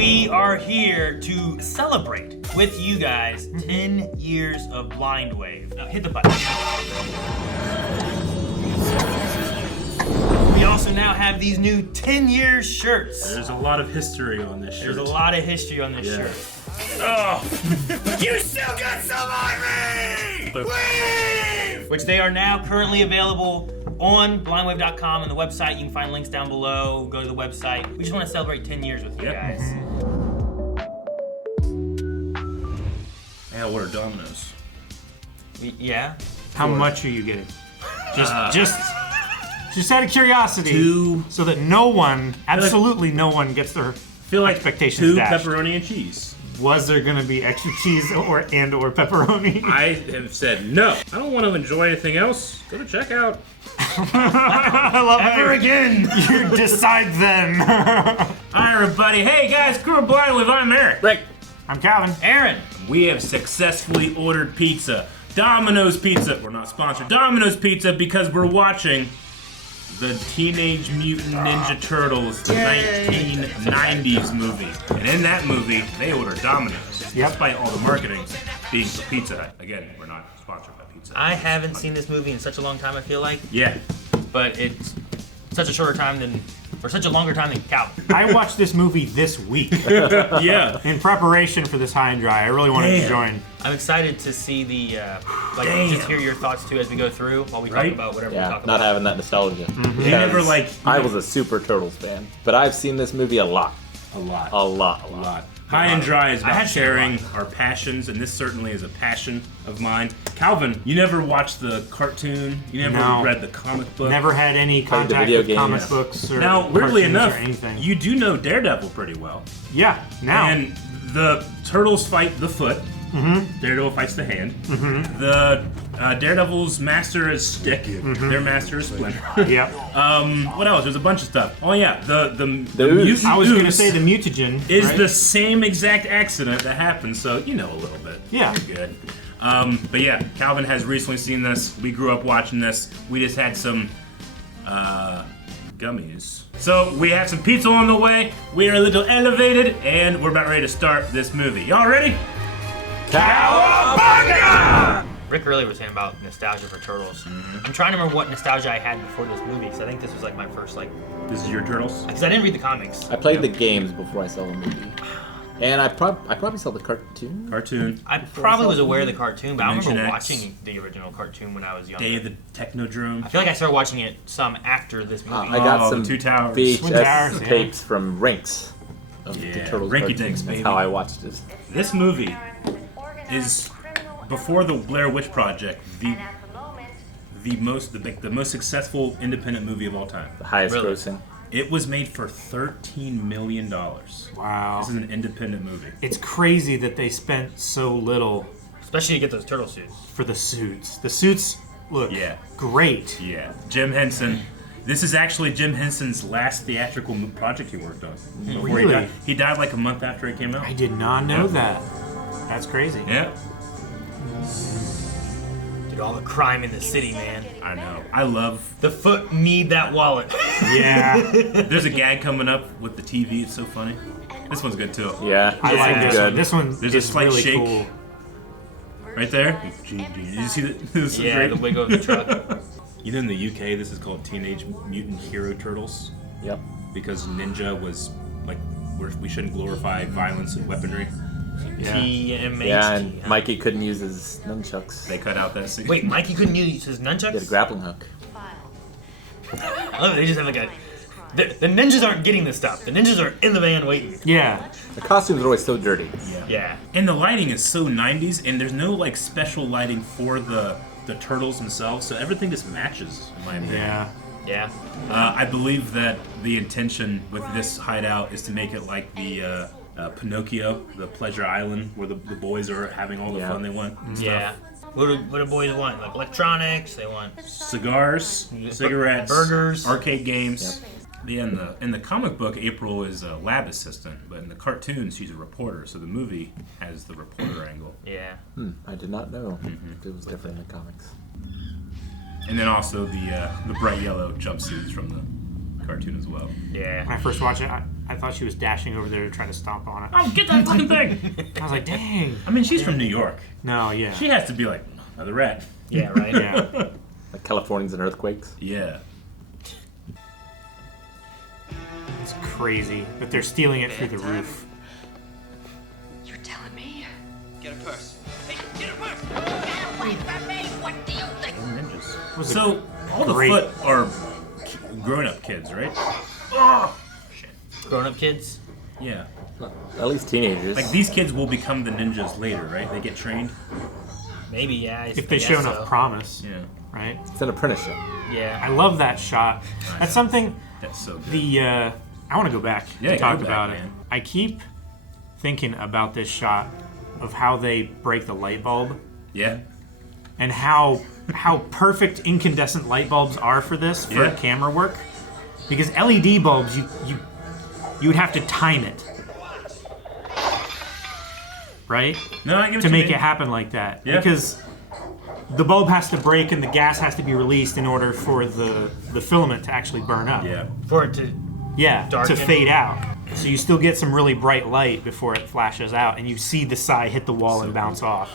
we are here to celebrate with you guys 10 years of Blind Wave. Now hit the button. We also now have these new 10 years shirts. There's a lot of history on this shirt. There's a lot of history on this shirt. Oh! You still got some on me! Wave! Which they are now currently available on blindwave.com and the website. You can find links down below. Go to the website. We just want to celebrate 10 years with you guys. I gotta order Domino's. Yeah. How much are you getting? Just out of curiosity, Two. so that no one, absolutely no one, gets their Feel like expectations 2 dashed. pepperoni and cheese. Was there going to be extra cheese or pepperoni? I have said no. I don't want to enjoy anything else. Go to checkout. I love Ever it. again. You decide then. Hi everybody. Hey guys, Crew of Blind Wave. I'm Eric. Rick. I'm Calvin. Aaron. We have successfully ordered pizza. Domino's Pizza. We're not sponsored. Domino's Pizza because we're watching the Teenage Mutant Ninja Turtles, the 1990s movie. And in that movie, they order Domino's. Yep. Despite all the marketing being for Pizza Hut. Again, we're not sponsored by Pizza Hut. I haven't seen this movie in such a long time, I feel like. Yeah. But it's such a shorter time than, or such a longer time than Calvin. I watched this movie this week Yeah. in preparation for this high and dry. I really wanted to join. I'm excited to see the, just hear your thoughts too as we go through while we talk Right? about whatever we Yeah, talk not about. having that nostalgia. You never like... I was a super Turtles fan, but I've seen this movie a lot. A lot. A lot. A lot. High and Dry is I about had seen a sharing lot. our passions, and this certainly is a passion of mine. Calvin, you never watched the cartoon? You never No. read the comic book? Never had any the contact video with games. comic books or Now, weirdly cartoons enough, or anything. you do know Daredevil pretty well. Yeah, now. And the Turtles fight the foot. Daredevil fights the hand. The Daredevil's master is Stick. Their master is Splinter. Yep. What else? There's a bunch of stuff. Oh yeah, the ooze. mutant I was going to ooze say the mutagen. is right? the same exact accident that happened, so you know a little bit. Yeah. You're good. But yeah, Calvin has recently seen this. We grew up watching this. We just had some gummies. So we have some pizza on the way. We are a little elevated, and we're about ready to start this movie. Y'all ready? Cowabunga! Rick earlier was saying about nostalgia for Turtles. I'm trying to remember what nostalgia I had before this movie, because I think this was like my first, This is your Turtles? because I didn't read the comics. I played the games before I saw the movie. And I probably saw the cartoon. Cartoon. I probably was aware of the cartoon, but I Dimension remember X. watching the original cartoon when I was younger. Day of the Technodrome. I feel like I started watching it some after this movie. I got Oh, some the Two Towers. Twin VHS Towers, yeah. tapes from Rinks of the Yeah, Turtles Rinky cartoon. Dinks, That's baby. how I watched it. This movie is, before the Blair Witch Project, the most successful independent movie of all time. The highest Really? grossing. It was made for $13 million. Wow. This is an independent movie. It's crazy that they spent so little Especially to get those turtle suits. for the suits. The suits look Yeah. great. Yeah, Jim Henson. This is actually Jim Henson's last theatrical project he worked on. Before Really? He died. He died like a month after it came out. I did not know Yeah. that. That's crazy. Yeah, Dude, all the crime in the city, man. I know. I love. The foot need that wallet. Yeah. There's a gag coming up with the TV. It's so funny. This one's good too. Yeah, I like one's this good. one. This one There's a is slight really shake. cool. Right there. Did you see that? This is Yeah, great. the wig of the truck. You know, in the UK, this is called Teenage Mutant Hero Turtles Yep. because ninja was like we shouldn't glorify violence and weaponry. Yeah. TMNT. Yeah, and Mikey couldn't use his nunchucks. They cut out that scene. Wait, Mikey couldn't use his nunchucks? He had a grappling hook. I love it. They just have like a. The ninjas aren't getting this stuff. The ninjas are in the van waiting. Yeah. The costumes are always so dirty. Yeah. And the lighting is so 90s, and there's no like special lighting for the turtles themselves, so everything just matches, in my opinion. Yeah. Yeah. I believe that the intention with this hideout is to make it like the Pinocchio, the Pleasure Island, where the boys are having all the fun they want. And Yeah. stuff. What do boys want? Like electronics. They want. Cigars, cigarettes, burgers. arcade games. Yeah, in the comic book, April is a lab assistant, but in the cartoon, she's a reporter. So the movie has the reporter angle. Yeah. I did not know it was different in the comics. And then also the bright yellow jumpsuits from the cartoon as well. Yeah. When I first watched it, I thought she was dashing over there to try to stomp on it. Oh, get that fucking thing! I was like, dang. I mean, she's from New York. No, yeah. She has to be like, another rat. Yeah, right. Yeah. Like Californians and earthquakes. Yeah. It's crazy that they're stealing it through the roof. You're telling me? Get a purse. Hey, get a purse! Get away from me! What do you think? Ninjas. Was So, all the great- foot are grown-up kids, right? Oh! Shit. Grown-up kids. Yeah. At least teenagers. Like, these kids will become the ninjas later, right? They get trained? Maybe, yeah. if they show enough promise, Yeah. right? It's an apprenticeship. I Yeah. love that shot. That's something. That's so good. I want to go back Yeah, to go talk back, about it. man. I keep thinking about this shot of how they break the light bulb Yeah. and how perfect incandescent light bulbs are for this for Yeah. camera work. Because LED bulbs, you would have to time it, right, No, I get what to you make mean. it happen like that. Yeah. Because the bulb has to break and the gas has to be released in order for the filament to actually burn up. Yeah. For it to. Yeah, Darken. to fade out. So you still get some really bright light before it flashes out, and you see the Psy hit the wall and bounce off.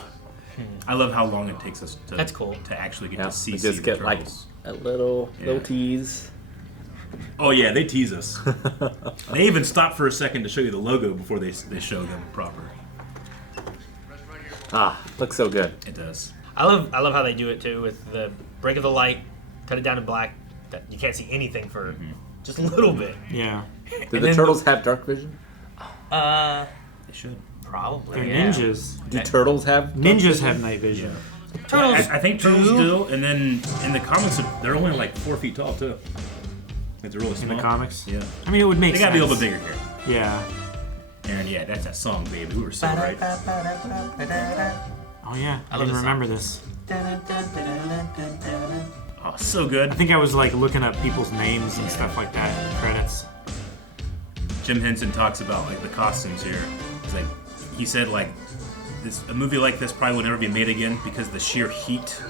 I love how long it takes us to That's cool. to actually get Yeah, to see we just the get like turtles. a little tease. Oh yeah, they tease us. They even stop for a second to show you the logo before they show them proper. Looks so good. It does. I love how they do it too with the break of the light, cut it down to black. That you can't see anything for just a little bit. Yeah. Do And the then turtles have dark vision? They should. Probably. They're yeah. ninjas. Do turtles have dark Ninjas vision? have night vision. Turtles. I think turtles do. do, and then in the comics they're only like 4 feet tall too. Like they're really In small. the comics? Yeah. I mean, it would make They sense. gotta be a little bit bigger here. Yeah. And yeah, that's that song, baby. We were so right. Oh, yeah. I love didn't this remember this. Oh, so good. I think I was like looking up people's names and stuff like that in the credits. Jim Henson talks about like the costumes here. It's like he said like a movie like this probably would never be made again because the sheer heat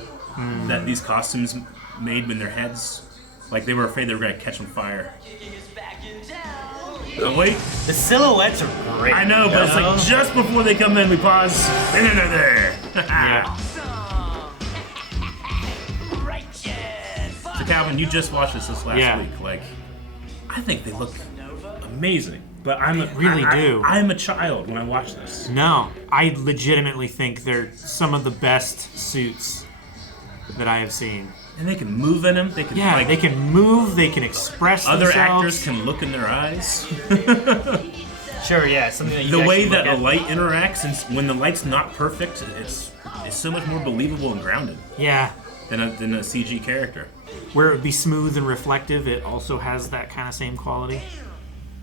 that these costumes made in their heads, like they were afraid they were gonna catch on fire. Oh, wait, The silhouettes are great. I know, but it's you know? like just before they come in, we pause, and then they're there. Yeah. So Calvin, you just watched this last Yeah. week. Like, I think they look amazing, but really do. I'm a child when I watch this. No, I legitimately think they're some of the best suits that I have seen. And they can move in them. They can Yeah, like they can move, they can express other themselves. actors can look in their eyes. Sure, yeah, something that you The can way actually that look a at. light interacts, and when the light's not perfect, it's so much more believable and grounded Yeah, than a CG character. where it would be smooth and reflective, it also has that kind of same quality.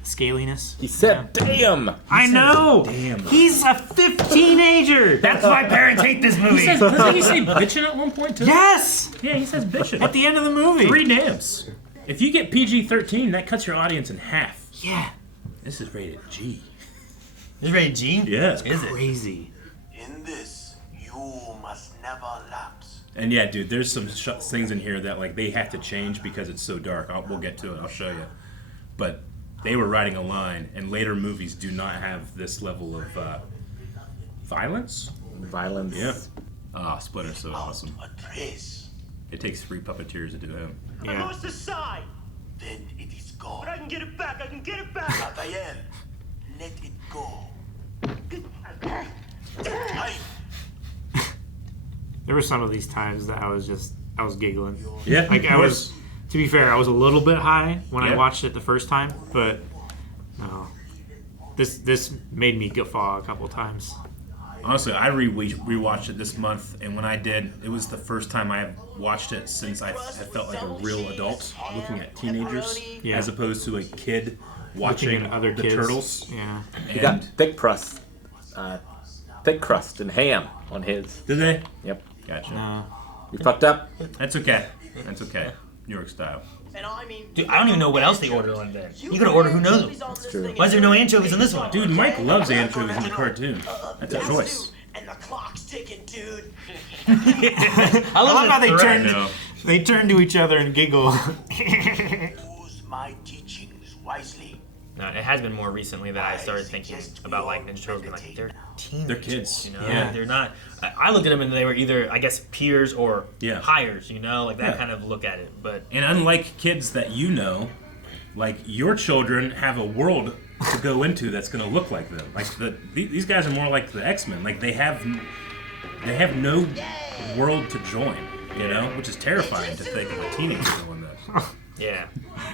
Scaliness. He said, "Damn." I know! damn. He's a 15-ager! That's why parents hate this movie. Doesn't he say bitchin' at one point too? Yes! Yeah, he says bitchin'. At the end of the movie. 3 dams. If you get PG-13, that cuts your audience in half. Yeah. This is rated G. Is it rated G? Yeah. Is it? Crazy. In this, you must never lapse. And yeah, dude, there's some things in here that like they have to change because it's so dark. We'll get to it. I'll show you. But they were writing a line, and later movies do not have this level of violence. Violence. Yeah. Ah, Splinter's so awesome. A trace. It takes 3 puppeteers to do him. I Yeah. lost the sign, Then it is gone. but I can get it back. I can get it back. Raphael, let it go. Time. There were some of these times that I was giggling. Yeah, Like I was, to be fair, I was a little bit high when I Yeah. watched it the first time, but no, this made me guffaw a couple times. Honestly, I rewatched it this month, and when I did, it was the first time I have watched it since I felt like a real adult looking at teenagers, Yeah. as opposed to a kid watching Looking at other the kids. Turtles. Yeah. He got And thick crust and ham on his. did they? Yep. Gotcha. No. You fucked up. That's okay. That's okay. New York style. And I mean, Dude, I don't even know what else they ordered on there. You could order who knows. That's true. Why is there no anchovies in this one? Dude, Mike loves anchovies in the cartoon. That's a choice. And the clock's ticking, dude. I I love how they thread. turn. No. They turn to each other and giggle. Use my teachings wisely. It has been more recently that I started thinking about like Ninja Turtles being like they're teenagers. They're kids. You know, Yeah. they're not. I looked at them and they were either I guess peers or Yeah. hires. You know, like that Yeah. kind of look at it. But And unlike kids that you know, like your children have a world to go into that's going to look like them. Like these guys are more like the X-Men. Like they have no world to join. You know, which is terrifying to think of a teenager doing that. yeah,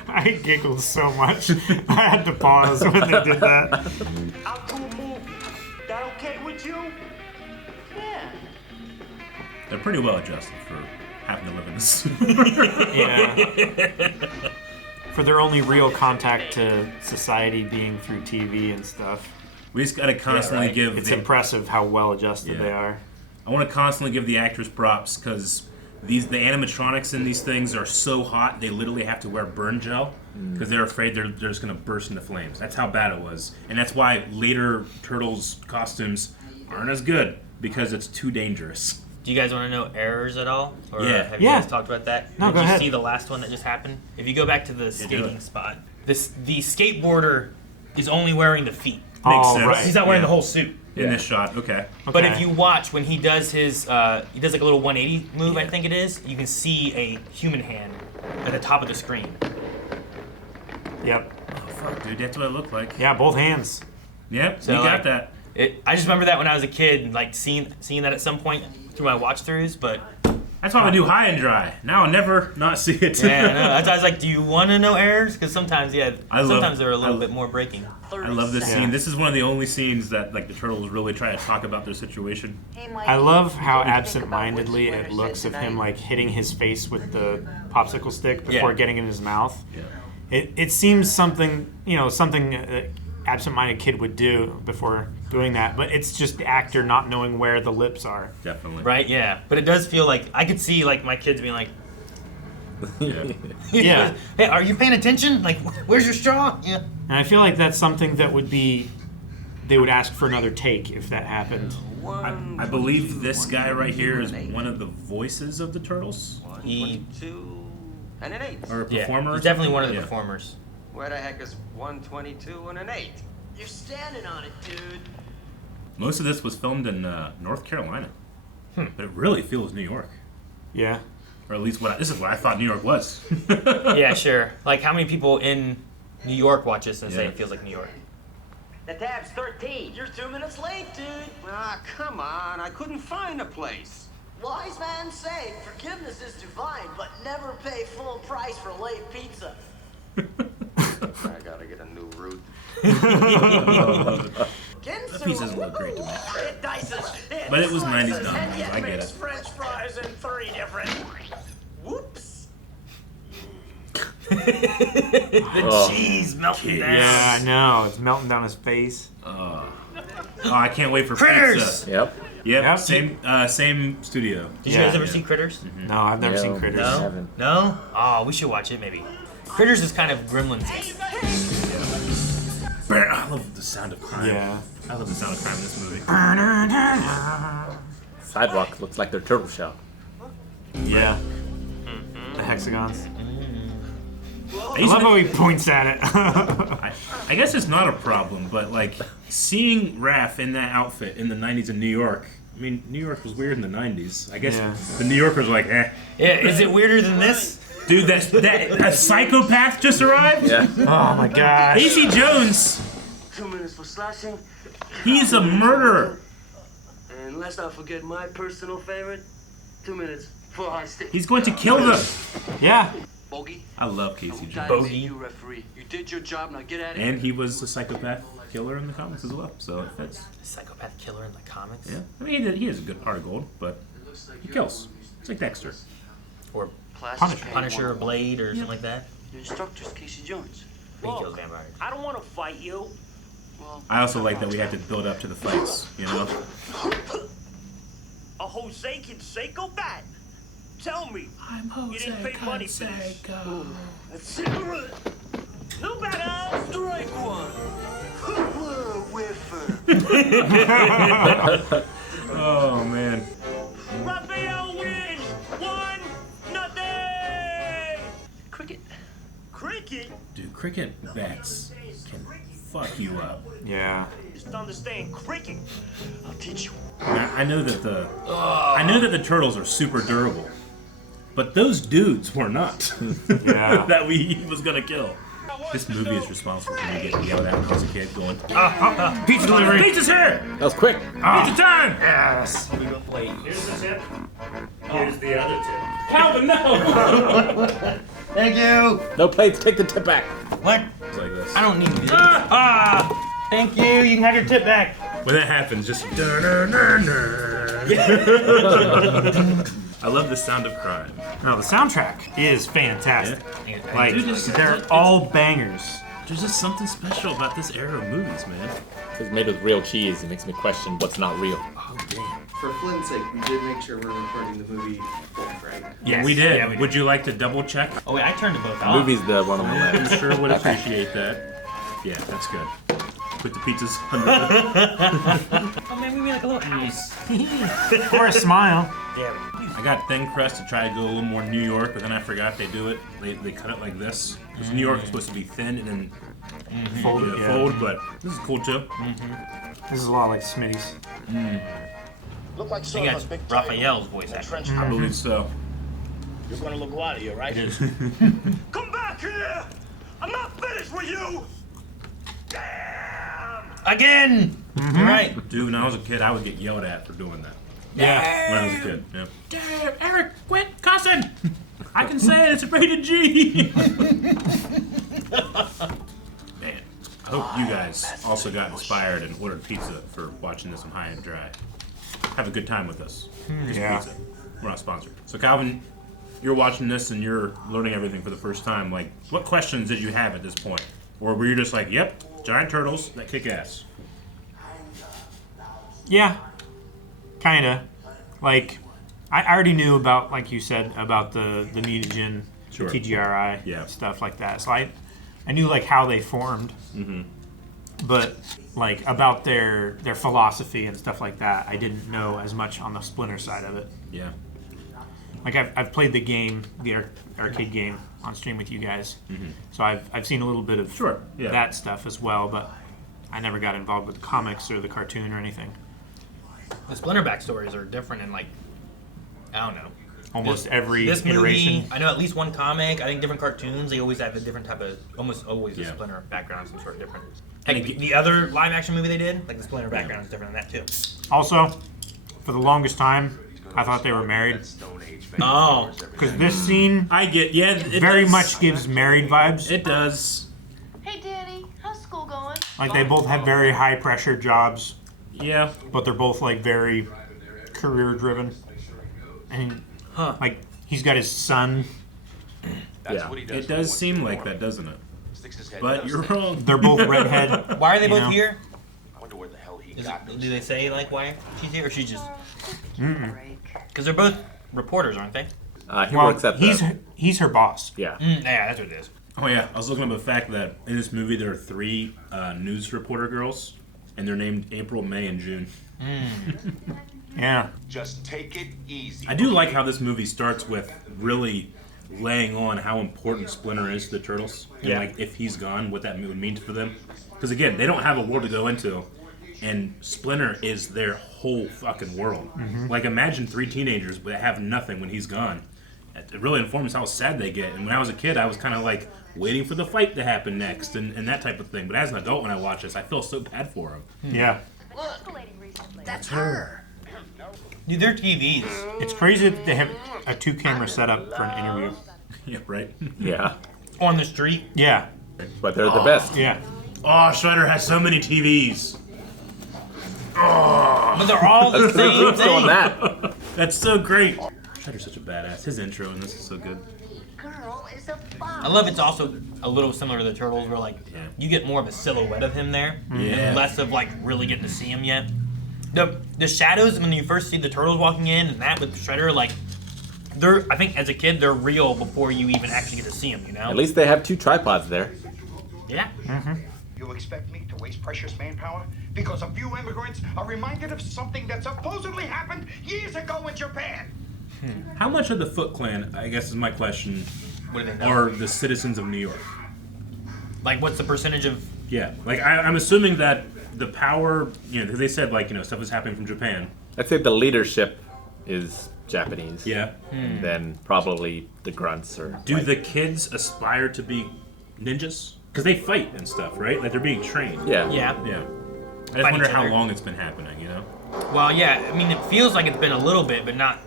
I giggled so much. I had to pause when they did that. I'll do a movie. That okay with you? Yeah. They're pretty well adjusted for having to live in this. Yeah. For their only real contact to society being through TV and stuff. We just got to constantly right. give. It's impressive how well adjusted Yeah. they are. I want to constantly give the actors props because the animatronics in these things are so hot they literally have to wear burn gel because they're afraid they're just going to burst into flames. That's how bad it was, and that's why later Turtles costumes aren't as good because it's too dangerous. do you guys want to know errors at all? Or Yeah. have you Yeah. guys talked about that? No, Did go you ahead. see the last one that just happened? If you go back to the do skating it. spot, the skateboarder is only wearing the feet. Oh, sense. right. He's not wearing Yeah. the whole suit. In this shot, okay. But Okay. if you watch when he does his, he does like a little 180 move, I think it is. You can see a human hand at the top of the screen. Yep. Oh fuck, dude, that's what it looked like. Yeah, both hands. Yep, So, we got like, that. I just remember that when I was a kid, and, like seeing that at some point through my watch throughs. But That's why we do high and dry. Now I'll never not see it. yeah, I know. That's why I was like, do you want to know errors? Because sometimes, sometimes they're a little bit more breaking. I love this Yeah. scene. This is one of the only scenes that like the Turtles really try to talk about their situation. I love how absent-mindedly it looks of him like hitting his face with the popsicle stick before Yeah. getting in his mouth. Yeah. It seems something an absent-minded kid would do before doing that, but it's just the actor not knowing where the lips are. Definitely. Right? Yeah. But it does feel like I could see like my kids being like, Yeah. Yeah. hey, are you paying attention? Like, where's your straw? Yeah. And I feel like that's something that they would ask for another take if that happened. I believe this guy right here is one of the voices of the Turtles, He, 22 and an 8. or a yeah, performer. he's definitely one of the Yeah. performers. Where the heck is 122 and an 8? You're standing on it, dude. Most of this was filmed in North Carolina, but it really feels New York, Yeah. or at least this is what I thought New York was. Yeah, sure. Like, how many people in New York watch this and say Yeah. it feels like New York? The tab's 13. You're 2 minutes late, dude. Ah, come on. I couldn't find a place. Wise man say forgiveness is divine, but never pay full price for late pizza. I gotta get a new route. The pizzas look great to me. It dices. But it was 90s slices, Domino's, and yet I get makes it. French fries in 3 different. Whoops. The cheese melting down. Yeah, I know. It's melting down his face. Oh, I can't wait for Critters! pizza. Yep. Yep, Yep. same studio. Did you Yeah. guys ever see Critters? No, I've never seen No. Critters. No? haven't. No? Oh, we should watch it maybe. Critters is kind of Gremlins. I love the sound of crime. Yeah. I love the sound of crime in this movie. Sidewalk looks like their turtle shell. Yeah. The hexagons. I I used love to- how he points at it. I guess it's not a problem, but like seeing Raph in that outfit in the 90s in New York. I mean, New York was weird in the 90s. I guess Yeah. the New Yorkers were like, eh. Yeah, is it weirder than this? Dude, that a psychopath just arrived? Yeah. Oh my gosh. Casey Jones, 2 minutes for slashing. he's a murderer. And let's not forget my personal favorite. 2 minutes for high stick. He's going to kill them. Yeah. Bogey. I love Casey Jones. Bogey. You referee. You did your job. Now get at it. And he was a psychopath killer in the comics as well, so it fits. Psychopath killer in the comics? Yeah. I mean, he has a good heart of gold, but he kills. It's like Dexter. Or Class Punisher. is paid Punisher or 101. Blade or something like that? Your instructor's Casey Jones. He kills vampires. I don't want to fight you. Well, I also like that we have to build up to the fights, you know? a Jose Canseco bat. Tell me. I'm Jose You didn't pay money for this. A cigarette. No better. Strike one. Whiffer. Oh, man. Raphael wins. 1-0. Cricket. Cricket? Dude, cricket bats can fuck you up. Yeah. Just understand creaking. I'll teach you. I know that the turtles are super durable, but those dudes were not. Yeah. That he was gonna kill. This movie is responsible for me getting yelled at when I was a kid, going, Pizza delivery. "Pizza's here! That was quick. Pizza time!" Yes. Wait. Here's the tip. Here's the other tip. Calvin, no! Thank you. No plates. Take the tip back. What? It's like this. I don't need this. Thank you. You can have your tip back. When that happens, just. I love the sound of crime. No, the soundtrack is fantastic. Yeah. Like, Dude, it's- they're all bangers. There's just something special about this era of movies, man. It's made with real cheese. It makes me question what's not real. Oh, damn. For Flynn's sake, we did make sure we're recording the movie full, right? Yes. We did. Yeah, we Would you like to double check? Oh wait, I turned to both The off. movie's the one on the I'm left. sure would appreciate that. Yeah, that's good. Put the pizzas under the... Oh man, we made like a little house. Or a smile. I got thin crust to try to go a little more New York, but then I forgot they do it. They cut it like this. Because New York is supposed to be thin and then Fold. fold, Yeah. fold, but this is cool too. This is a lot like Smitty's. Look like I son think of a that's big Raphael's voice tiger. acting. Trench I coat. believe so. You're gonna look out of here, right? Come back here! I'm not finished with you! Damn! Again. You're right. Dude, when I was a kid, I would get yelled at for doing that. Yeah. When I was a kid, yeah. Damn, Eric, quit cussing! I can say it, it's rated G! Man, I hope you guys also got inspired and ordered pizza for watching this on High and Dry. Have a good time with us. Just Yeah. pizza. We're not sponsored. So Calvin, you're watching this and you're learning everything for the first time. Like, what questions did you have at this point? Or were you just like, yep, giant turtles that kick ass? Yeah. Kinda. Like, I already knew about, like you said, about the mutagen, Sure. the TGRI, Yeah. stuff like that. So I knew like how they formed, but like about their philosophy and stuff like that, I didn't know as much on the Splinter side of it. Yeah. Like I've played the game, the arcade game on stream with you guys, so I've seen a little bit of Sure, yeah. that stuff as well, but I never got involved with the comics or the cartoon or anything. The Splinter backstories are different in like, I don't know. Almost every This iteration. movie, I know at least one comic. I think different cartoons, they always have a different type of, almost always a Yeah. Splinter background, some sort of different. And Heck, again- the other live action movie they did, like the Splinter background is different than that too. Also, for the longest time, I thought they were married Oh, because this scene I get, yeah, it very does. much gives married vibes. It does. Hey, Daddy, how's school going? Like they both have very high pressure jobs, Yeah. but they're both like very career driven. And like he's got his son. Yeah. It does seem like that, doesn't it? But you're wrong. They're both redhead. why are they You both know? here? I wonder where the hell he Is got it, those. do they say like why she's here, or she's just? Because they're both reporters, aren't they? He Well, works at the... he's her boss. Yeah. Yeah, that's what it is. Oh yeah, I was looking up the fact that in this movie there are 3 news reporter girls, and they're named April, May, and June. Yeah. Just take it easy. I do like how this movie starts with really laying on how important Splinter is to the Turtles, and Yeah. like if he's gone, what that would mean for them. Because again, they don't have a world to go into, and Splinter is their whole fucking world. Like imagine 3 teenagers that have nothing when he's gone. It really informs how sad they get. And when I was a kid, I was kind of like waiting for the fight to happen next, and that type of thing. But as an adult, when I watch this, I feel so bad for him. Yeah. That's her. Dude, their TVs. It's crazy that they have a 2-camera setup for an interview. Yeah, right. Yeah. On the street. Yeah. But they're the best. Yeah. Oh, Shredder has so many TVs. But they're all the same Still on thing. that. That's so great. Shredder's such a badass. His intro in this is so good. Girl is a bomb. I love it's also a little similar to the Turtles, where like Yeah. you get more of a silhouette of him there, Yeah. less of like really getting to see him yet. The shadows when you first see the Turtles walking in, and that with Shredder, like they're, I think as a kid they're real before you even actually get to see them. You know? At least they have 2 tripods there. Yeah. You expect me to waste precious manpower because a few immigrants are reminded of something that supposedly happened years ago in Japan? How much of the Foot Clan, I guess is my question, What do they know? are the citizens of New York? Like what's the percentage of Yeah, like I'm assuming that the power, they said like stuff is happening from Japan. I'd say the leadership is Japanese. Yeah. And then probably the grunts or. Do the kids aspire to be ninjas? Because they fight and stuff, right? Like they're being trained. Yeah. Yeah. Yeah. I just Fight wonder each how other. long it's been happening. Well, yeah. I mean, it feels like it's been a little bit, but not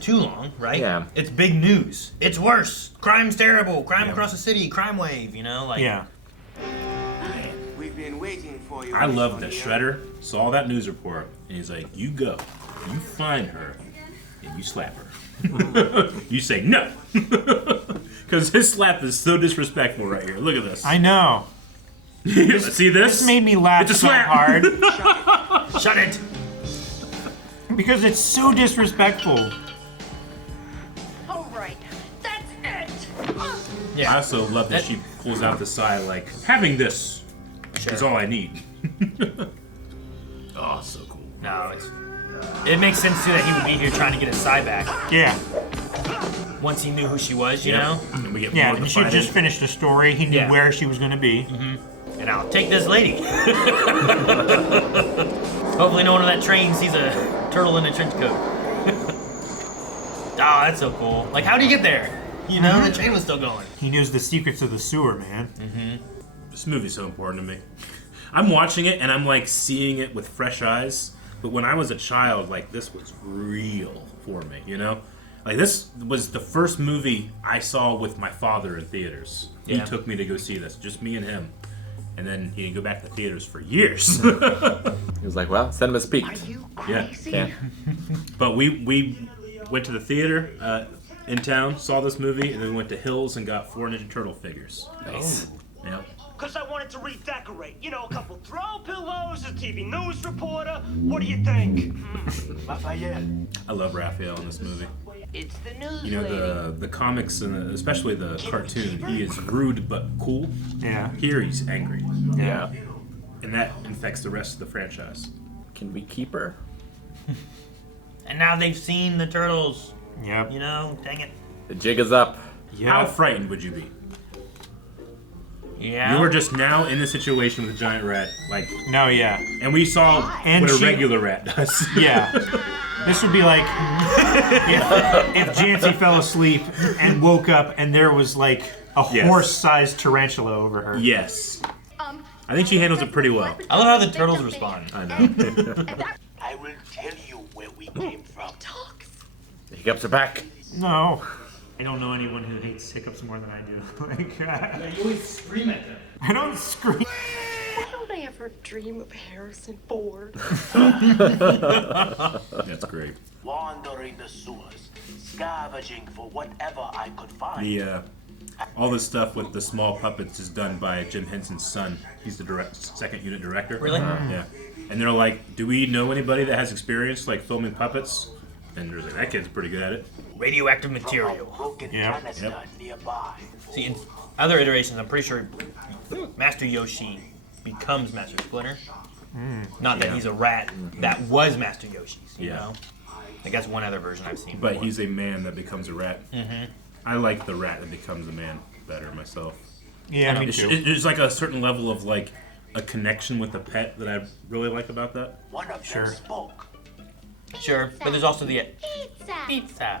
too long, right? Yeah. It's big news. It's worse. Crime's terrible. Crime Yeah. across the city. Crime wave. Like. Yeah. We've been waiting for you. I love that Shredder saw that news report and he's like, "You go, you find her, and you slap her." You say no, because his slap is so disrespectful right here. Look at this. I know. See this? This made me laugh It's a so slap. hard Shut it. because it's so disrespectful. All right, that's it. I Yeah. also love that she pulls out the side like, having this Sure. is all I need. Oh, so cool. No, it makes sense too that he would be here trying to get his side back Yeah. once he knew who she was. You know. And we get Yeah, more of and the she fighting. just finished the story. He knew Yeah. where she was going to be. And I'll take this lady. Hopefully no one on that train sees a turtle in a trench coat. Oh, that's so cool. Like, how'd he get there? The train was still going. He knows the secrets of the sewer, man. This movie's so important to me. I'm watching it and I'm like seeing it with fresh eyes. But when I was a child, like this was real for me, Like this was the first movie I saw with my father in theaters. He Yeah. took me to go see this, just me and him. And then he didn't go back to theaters for years. He was like, well, cinema's peaked. Yeah. Yeah. But we went to the theater in town, saw this movie, and then we went to Hills and got 4 Ninja Turtle figures. Nice. Yep. Because I wanted to redecorate. A couple throw pillows, a TV news reporter. What do you think? Lafayette. I love Raphael in this movie. It's the news The comics and especially the cartoon, he is rude but cool. Yeah. Here he's angry, Yeah. and that infects the rest of the franchise. Can we keep her? And now they've seen the turtles. Yep. Dang it. The jig is up. How Yeah. frightened would you be? Yeah. You were just now in the situation with a giant rat, like, No, yeah. and we saw And what a she- regular rat does. Yeah. This would be like if Jancy fell asleep and woke up and there was like a Yes. horse-sized tarantula over her. Yes. I think she handles it pretty well. I love how the turtles respond. I know. I will tell you where we came from. The hiccups are back. No. I don't know anyone who hates hiccups more than I do. Like, You always scream at them. I don't scream. Why don't I ever dream of Harrison Ford? That's great. Wandering the sewers, scavenging for whatever I could find. The all this stuff with the small puppets is done by Jim Henson's son. He's the second unit director. Really? Yeah. And they're like, do we know anybody that has experience like filming puppets? And there's like, that kid's pretty good at it. Radioactive A material. broken Yeah. canister nearby. See, in other iterations, I'm pretty sure Master Yoshi becomes Master Splinter. Not that he's a rat that was Master Yoshi's, you Yeah. know? Like, that's one other version I've seen. But before. he's a man that becomes a rat. I like the rat that becomes a man better myself. Yeah, me too. There's like a certain level of like a connection with the pet that I really like about that. One of Sure. them spoke. Sure, but there's also the Pizza. pizza.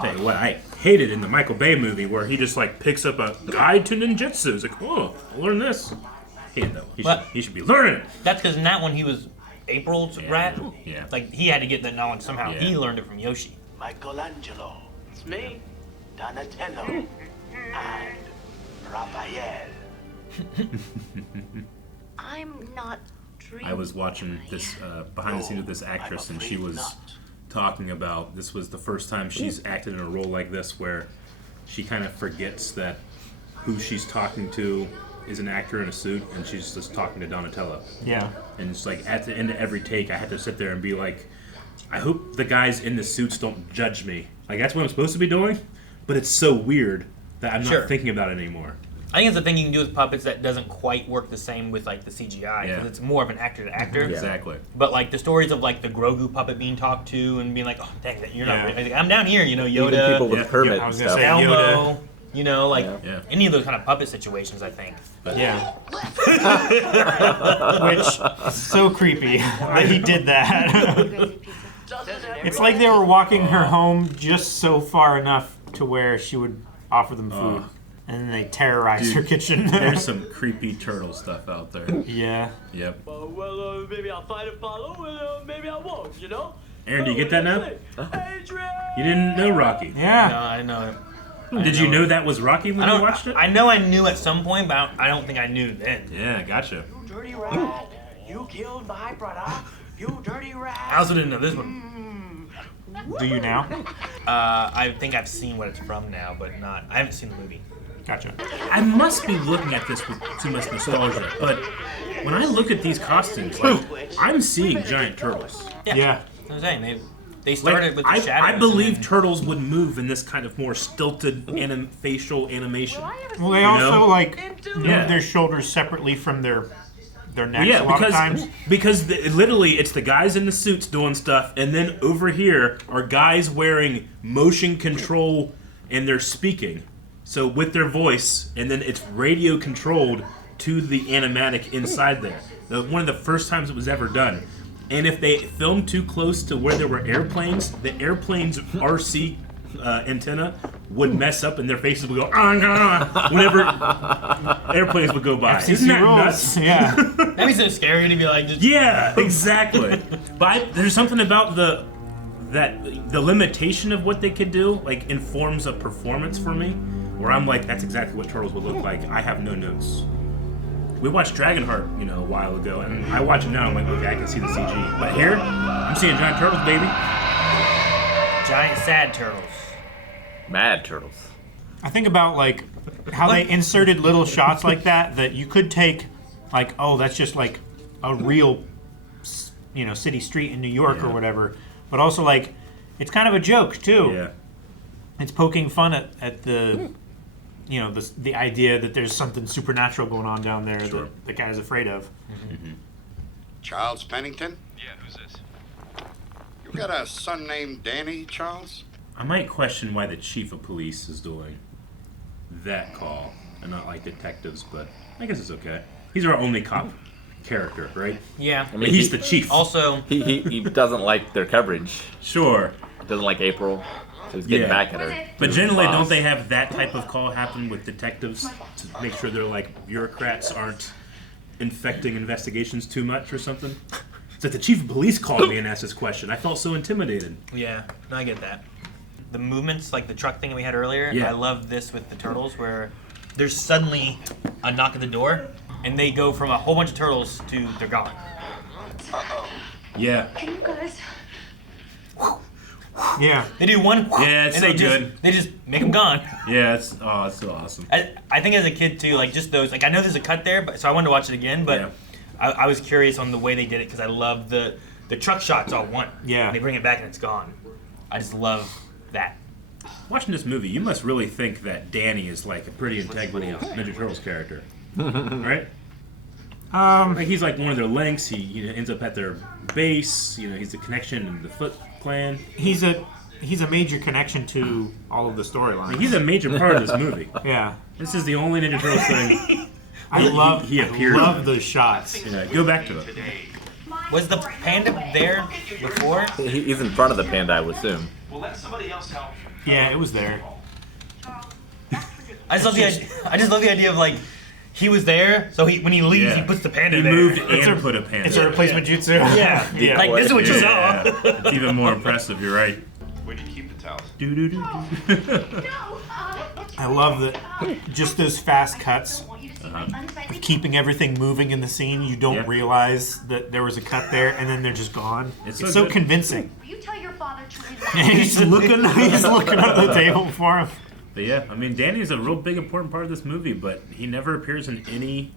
Tell you what, I hated in the Michael Bay movie where he just like picks up a guide to ninjutsu. It's like, oh, I'll learn this. Hated that one. What? He should be learning it. That's because in that one he was April's rat. Yeah. Like, he had to get that knowledge somehow. Yeah. He learned it from Yoshi. Michelangelo. It's me. Donatello. And Raphael. I'm not dreaming. I was watching this behind the scenes with this actress, and she was talking about this was the first time she's acted in a role like this where she kind of forgets that who she's talking to is an actor in a suit, and she's just talking to Donatello. Yeah. And it's like at the end of every take, I had to sit there and be like, I hope the guys in the suits don't judge me. Like, that's what I'm supposed to be doing, but it's so weird that I'm Sure. not thinking about it anymore. I think it's the thing you can do with puppets that doesn't quite work the same with, like, the CGI. Because Yeah. it's more of an actor to actor. Exactly. But, like, the stories of, like, the Grogu puppet being talked to and being like, oh, dang, that you're Yeah. not... Like, I'm down here, you know, Even Yoda, people with Yeah. Kermit I was and gonna stuff. say- Elmo. You know, like Yeah. any of those kind of puppet situations, I think. Yeah. Which is so creepy that he did that. It's like they were walking her home just so far enough to where she would offer them food. And then they terrorize her kitchen. There's some creepy turtle stuff out there. Yeah. Yep. Well, maybe I'll fight Apollo, and maybe I won't, you know? Aaron, do you get that now? Adrian! You didn't know Rocky. Yeah. No, I know it. Did you know that was Rocky when you watched it? I know I knew at some point, but I don't think I knew then. Yeah, gotcha. You dirty rat! You killed my brother! You dirty rat! I also didn't know this one. Do you now? I think I've seen what it's from now, but not. I haven't seen the movie. Gotcha. I must be looking at this with too much nostalgia, but when I look at these costumes, like, I'm seeing giant turtles. Yeah. I was saying they started with the Like, shadows. I believe and then- turtles would move in this kind of more stilted facial animation. Well, they also know? like move Yeah. their shoulders separately from their necks Yeah, a lot of times. because literally it's the guys in the suits doing stuff, and then over here are guys wearing motion control and they're speaking. So with their voice, and then it's radio controlled to the animatic inside there. One of the first times it was ever done. And if they filmed too close to where there were airplanes, the airplane's RC antenna would mess up and their faces would go whenever airplanes would go by. Isn't that nuts? Yeah. That'd be so scary to be like, just Yeah, exactly. But there's something about the limitation of what they could do, like, informs a performance for me, where I'm like, that's exactly what turtles would look like. I have no notes. We watched Dragonheart, a while ago, and I watch it now. I'm like, okay, I can see the CG. But here, I'm seeing giant turtles, baby. giant sad turtles. Mad turtles. I think about like how they inserted little shots like that you could take like, oh, that's just like a real city street in New York or whatever, but also like it's kind of a joke too. Yeah. It's poking fun at the the idea that there's something supernatural going on down there Sure. that the guy's afraid of. Mm-hmm. Charles Pennington? Yeah, who's this? You got a son named Danny, Charles? I might question why the chief of police is doing that call and not like detectives, but I guess it's okay. He's our only cop character, right? Yeah. I mean, He's the chief. Also, He doesn't like their coverage. Sure. Doesn't like April. So he's getting back at her. But generally, Boss. don't they have that type of call happen with detectives to make sure they're like bureaucrats aren't infecting investigations too much or something? It's like the chief of police called me and asked this question. I felt so intimidated. yeah, no, I get that. The movements, like the truck thing we had earlier, Yeah. I love this with the turtles where there's suddenly a knock at the door and they go from a whole bunch of turtles to they're gone. Yeah. Can you guys? Yeah. They do one. Yeah, it's and so they just- good. They just make them gone. Yeah, it's so awesome. I think as a kid too, like just those, like I know there's a cut there, but so I wanted to watch it again, but Yeah. I was curious on the way they did it because I love the truck shots all one. Yeah. And they bring it back and it's gone. I just love that. Watching this movie, you must really think that Danny is like a pretty integral Ninja Turtles character, right? Like he's like one of their links. He ends up at their base. He's the connection in the Foot Clan. He's a major connection to all of the storylines. Like, he's a major part of this movie. Yeah. This is the only Ninja Turtles thing. I love appeared. I love those shots. Yeah, go back to it. Was the panda there before? He's in front of the panda, I would assume. Well, let somebody else help. Yeah, it was there. I just love the idea of like he was there, so when he leaves, Yeah. he puts the panda He there. moved and put a panda. It's a replacement jutsu. Yeah, Yeah. like this is what you Yeah, saw. it's even more impressive. You're right. Where do you keep the towels? I love that. Just those fast cuts, keeping everything moving in the scene. You don't Yeah. realize that there was a cut there, and then they're just gone. It's It's so so good. convincing. Will you tell your father to And he's looking under the table for him. But yeah, I mean, Danny's a real big important part of this movie, but he never appears in any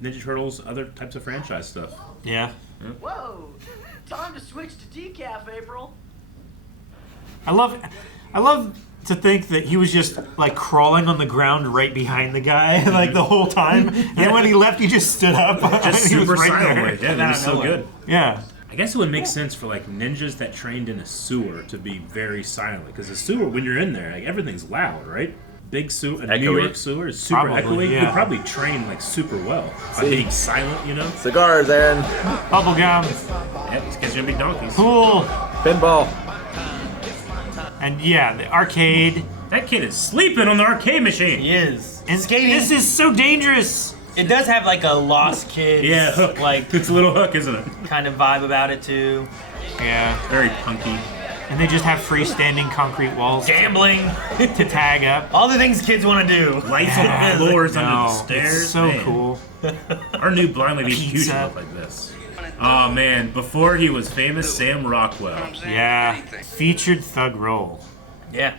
Ninja Turtles other types of franchise stuff. Yeah. Whoa! Time to switch to decaf, April. I love to think that he was just like crawling on the ground right behind the guy like the whole time, and then when he left, he just stood up. Just and he was super right silently. there. Yeah, they're just so good. Yeah. I guess it would make sense for like ninjas that trained in a sewer to be very silent, because a sewer, when you're in there, like everything's loud, right? big sewer, a Echoey? New York sewer is super Probably, echoey. yeah. You'd probably train like super well by See? being silent, you know? Cigars, Aaron. Bubblegum, Yep, these guys are gonna be donkeys. pool, Pinball. and yeah, the arcade. That kid is sleeping on the arcade machine. He is. And Skating. this is so dangerous. It does have like a Lost Kids, Yeah, Hook. like It's a little Hook, isn't it? kind of vibe about it too. Yeah, Very punky. and they just have freestanding concrete walls Gambling, to tag up. all the things kids want to do. Lights on the floors under the No, stairs. it's so man. cool. Our new blind lady huge Pizza. look like this. Oh man, before he was famous, Sam Rockwell. Yeah, featured thug role. Yeah.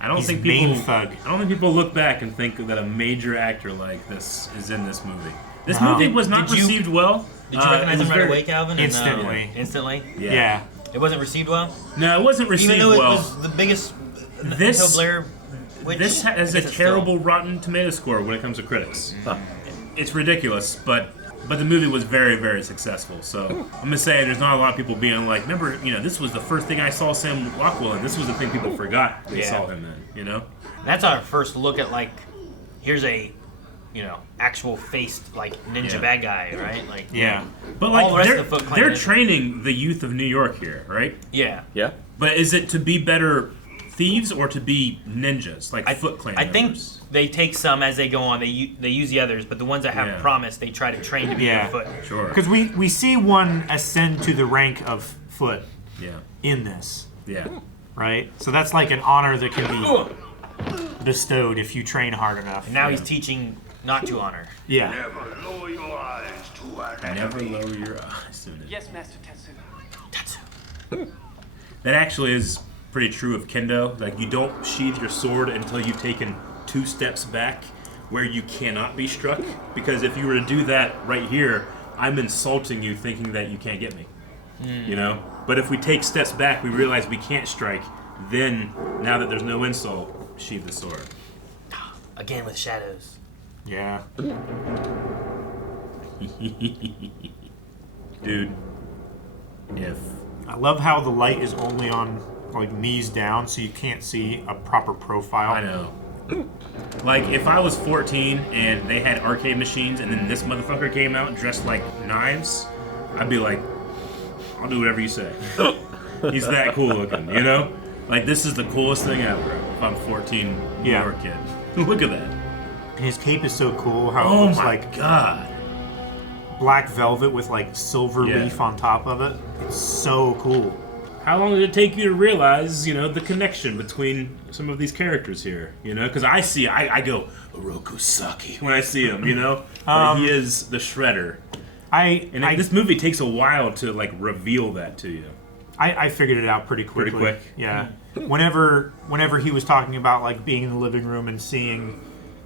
I don't He's think main people. thug. I don't think people look back and think that a major actor like this is in this movie. This No. movie was not Did you- received well. Did you recognize it was him right very- away, Calvin? Instantly. Instantly. Yeah. It wasn't received well. No, it wasn't received Even though it well. was the biggest. This- until Blair Witch, This I has a guess it's still- terrible Rotten Tomato score when it comes to critics. It's ridiculous, but the movie was very, very successful. So I'm just saying, there's not a lot of people being like, remember, this was the first thing I saw Sam Rockwell in. This was the thing people forgot they Yeah. saw him in. That's our first look at like, here's a, actual faced like ninja Yeah. bad guy, right? Like Yeah. But All like the rest they're, of the Foot Clan they're is- training the youth of New York here, right? Yeah. Yeah. But is it to be better thieves or to be ninjas, like Foot Clan I think members? they take some as they go on. They use the others, but the ones that have Yeah. promise, they try to train to be Yeah. their foot. Sure. Because we see one ascend to the rank of foot Yeah. in this, Yeah. right? So that's like an honor that can be bestowed if you train hard enough. And now he's teaching not to honor. Yeah. Never lower your eyes to an Never enemy. lower your eyes to it. Yes, Master Tetsu. That actually is pretty true of kendo. Like, you don't sheath your sword until you've taken 2 steps back where you cannot be struck. Because if you were to do that right here, I'm insulting you thinking that you can't get me. But if we take steps back, we realize we can't strike. Then, now that there's no insult, sheath the sword. Again with shadows. Yeah. Dude, if I love how the light is only on like knees down, so you can't see a proper profile. I know. Like, if I was 14 and they had arcade machines and then this motherfucker came out dressed like knives, I'd be like, I'll do whatever you say. He's that cool looking, Like, this is the coolest thing ever if I'm 14 New Yeah. York kid. Look at that. And his cape is so cool. How it Oh looks my like god. black velvet with like silver Yeah. leaf on top of it. It's so cool. How long did it take you to realize, the connection between some of these characters here? Because I go, Oroku Saki when I see him, But he is the Shredder. This movie takes a while to, like, reveal that to you. I figured it out pretty quickly. Pretty quick? Yeah. Whenever he was talking about like being in the living room and seeing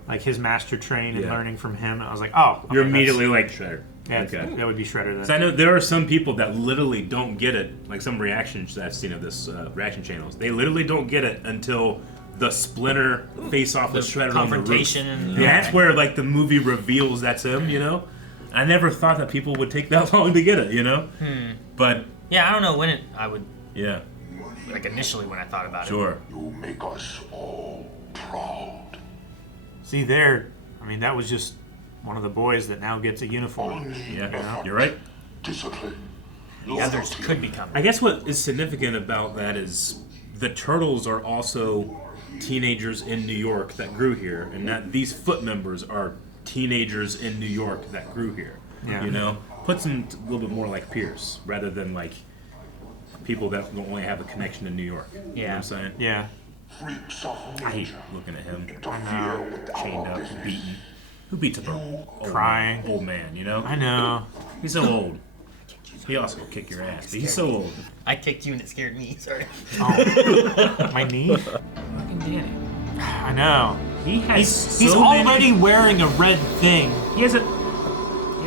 like his master train and Yeah. learning from him, I was like, oh, okay, You're immediately like Shredder. yeah, Okay. that would be Shredder then. So I know there are some people that literally don't get it, like some reactions that I've seen of this reaction channels. They literally don't get it until the Splinter face off with Shredder on the roof. confrontation and- And that's where like the movie reveals that's him. I never thought that people would take that long to get it. But Yeah, I don't know when I would yeah, like initially when I thought about sure. You make us all proud. See there, I mean that was just one of the boys that now gets a uniform. Yeah, you're right. Discipline. it. The others could be coming. I guess what is significant about that is the Turtles are also teenagers in New York that grew here, and that these Foot members are teenagers in New York that grew here. Yeah. Puts them a little bit more like peers rather than like people that don't only have a connection to New York. You know what Yeah. I'm saying? Yeah. Freaks of I hate nature. looking at him, Interfere with chained our up, business. beaten. Who beats up an Crying. old man? I know. He's so old. He also will kick your ass, but he's so old. I kicked you and it scared me. Sorry. Oh, my knee. Fucking Danny. I know. He has He's so many- already wearing a red thing. He has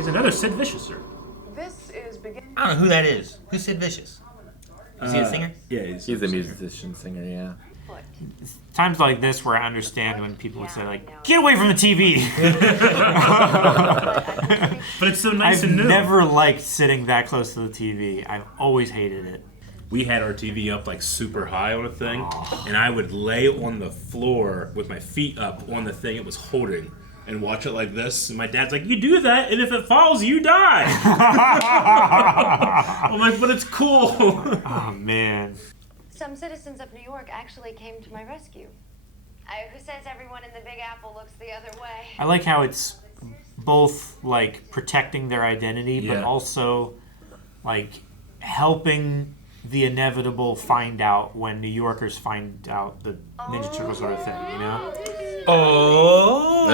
another Sid Vicious, sir. This is beginning. I don't know who that is. Who's Sid Vicious? Is he a singer? Yeah, He's a musician, singer, yeah. Times like this where I understand when people would say like, "Get away from the TV." But it's so nice I've and new. never liked sitting that close to the TV. I've always hated it. we had our TV up like super high on a thing, and I would lay on the floor with my feet up on the thing it was holding and watch it like this. And my dad's like, "You do that, and if it falls, you die." I'm like, "But it's cool." Oh man. Some citizens of New York actually came to my rescue. Who says everyone in the Big Apple looks the other way? I like how it's both like protecting their identity, but also like helping the inevitable find out when New Yorkers find out the Ninja Turtles are a thing, you know? Oh!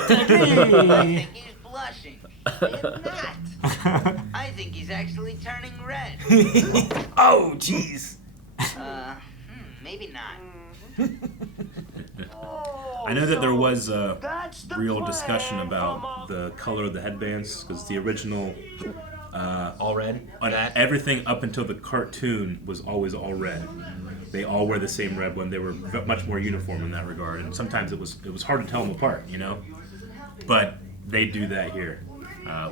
I think he's blushing. I'm not. I think he's actually turning red. Oh, jeez. Maybe not. I know that there was a real discussion about the color of the headbands, because the original all red. Everything up until the cartoon was always all red. They all wear the same red one. They were much more uniform in that regard, and sometimes it was hard to tell them apart, you know. But they do that here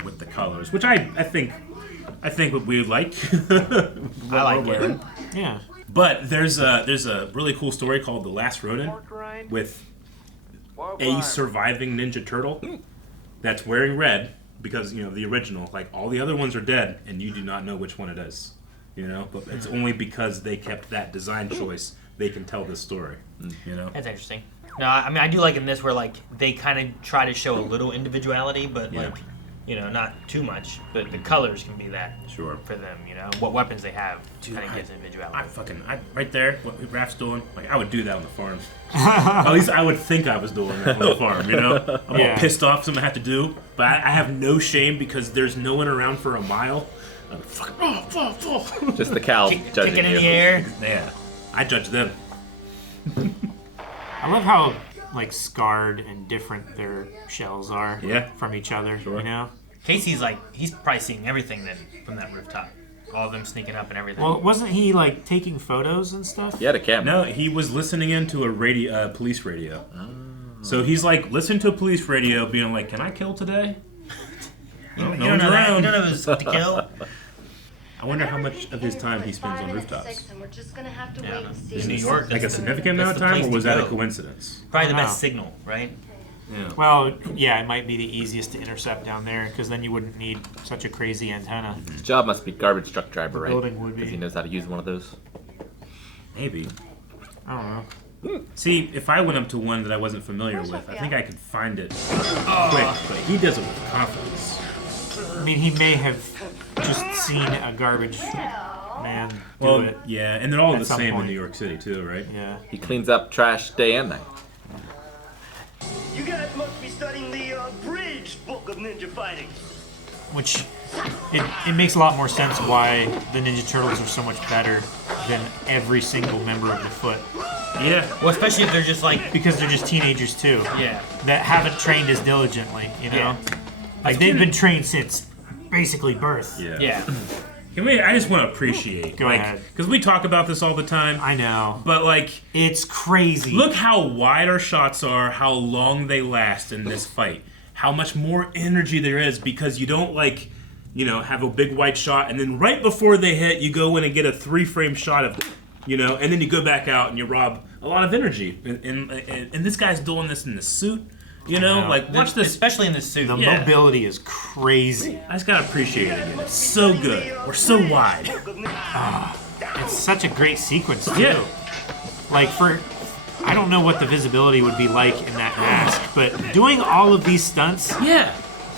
with the colors, which I think what we like. I like it. Yeah. But there's a really cool story called The Last Ronin with a surviving Ninja Turtle that's wearing red, because, you know, the original, like, all the other ones are dead and you do not know which one it is, you know, but it's only because they kept that design choice they can tell this story, you know. That's interesting. No, I mean, I do like in this where, like, they kind of try to show a little individuality, but like, you know, not too much, but the colors can be that for them, you know, what weapons they have kind of gives individuality. I right there, what Raph's doing, like, I would do that on the farm. At least I would think I was doing that on the farm, you know? I'm all pissed off something I have to do, but I have no shame because there's no one around for a mile. I'm fucking, Just the cow judging kicking in you. the air. Yeah, I judge them. I love how like scarred and different their shells are from each other, you know? Casey's like, he's probably seeing everything then from that rooftop. All of them sneaking up and everything. Well, wasn't he like taking photos and stuff? He had a camera. No, he was listening into a radio, police radio. So he's like listening to a police radio, being like, "Can I kill today?" You don't know that. You don't know who's to kill. I wonder how much of his time he spends on rooftops. And we're just gonna have to wait and see. In New York, Like a significant amount of time, or was that a coincidence? Probably the Wow. best signal, right? Yeah. Well, yeah, it might be the easiest to intercept down there because then you wouldn't need such a crazy antenna. His job must be garbage truck driver, right? building would be. Because he knows how to use one of those. Maybe. I don't know. See, if I went up to one that I wasn't familiar with, I think I could find it quick, but he does it with confidence. I mean, he may have just seen a garbage man do it. Yeah, and they're all at the some same point. in New York City too, right? Yeah. He cleans up trash day and night. You guys must be studying the abridged book of ninja fighting. Which, it makes a lot more sense why the Ninja Turtles are so much better than every single member of the Foot. Yeah. Well, especially if they're just like... Because they're just teenagers too. Yeah. That haven't trained as diligently, you know? Yeah. Like, they've been trained since basically birth. Yeah. Yeah. I just want to appreciate. Go ahead. Because we talk about this all the time. I know. But, like... It's crazy. Look how wide our shots are, how long they last in this fight. How much more energy there is, because you don't, like, you know, have a big wide shot, and then right before they hit, you go in and get a 3-frame shot of, you know, and then you go back out and you rob a lot of energy. And this guy's doing this in the suit, you know? Like, watch this. Especially in this suit. The mobility is crazy. I just gotta appreciate it again. It's so good. We're so wide. It's such a great sequence, too. Yeah. Like, I don't know what the visibility would be like in that mask, but doing all of these stunts... Yeah.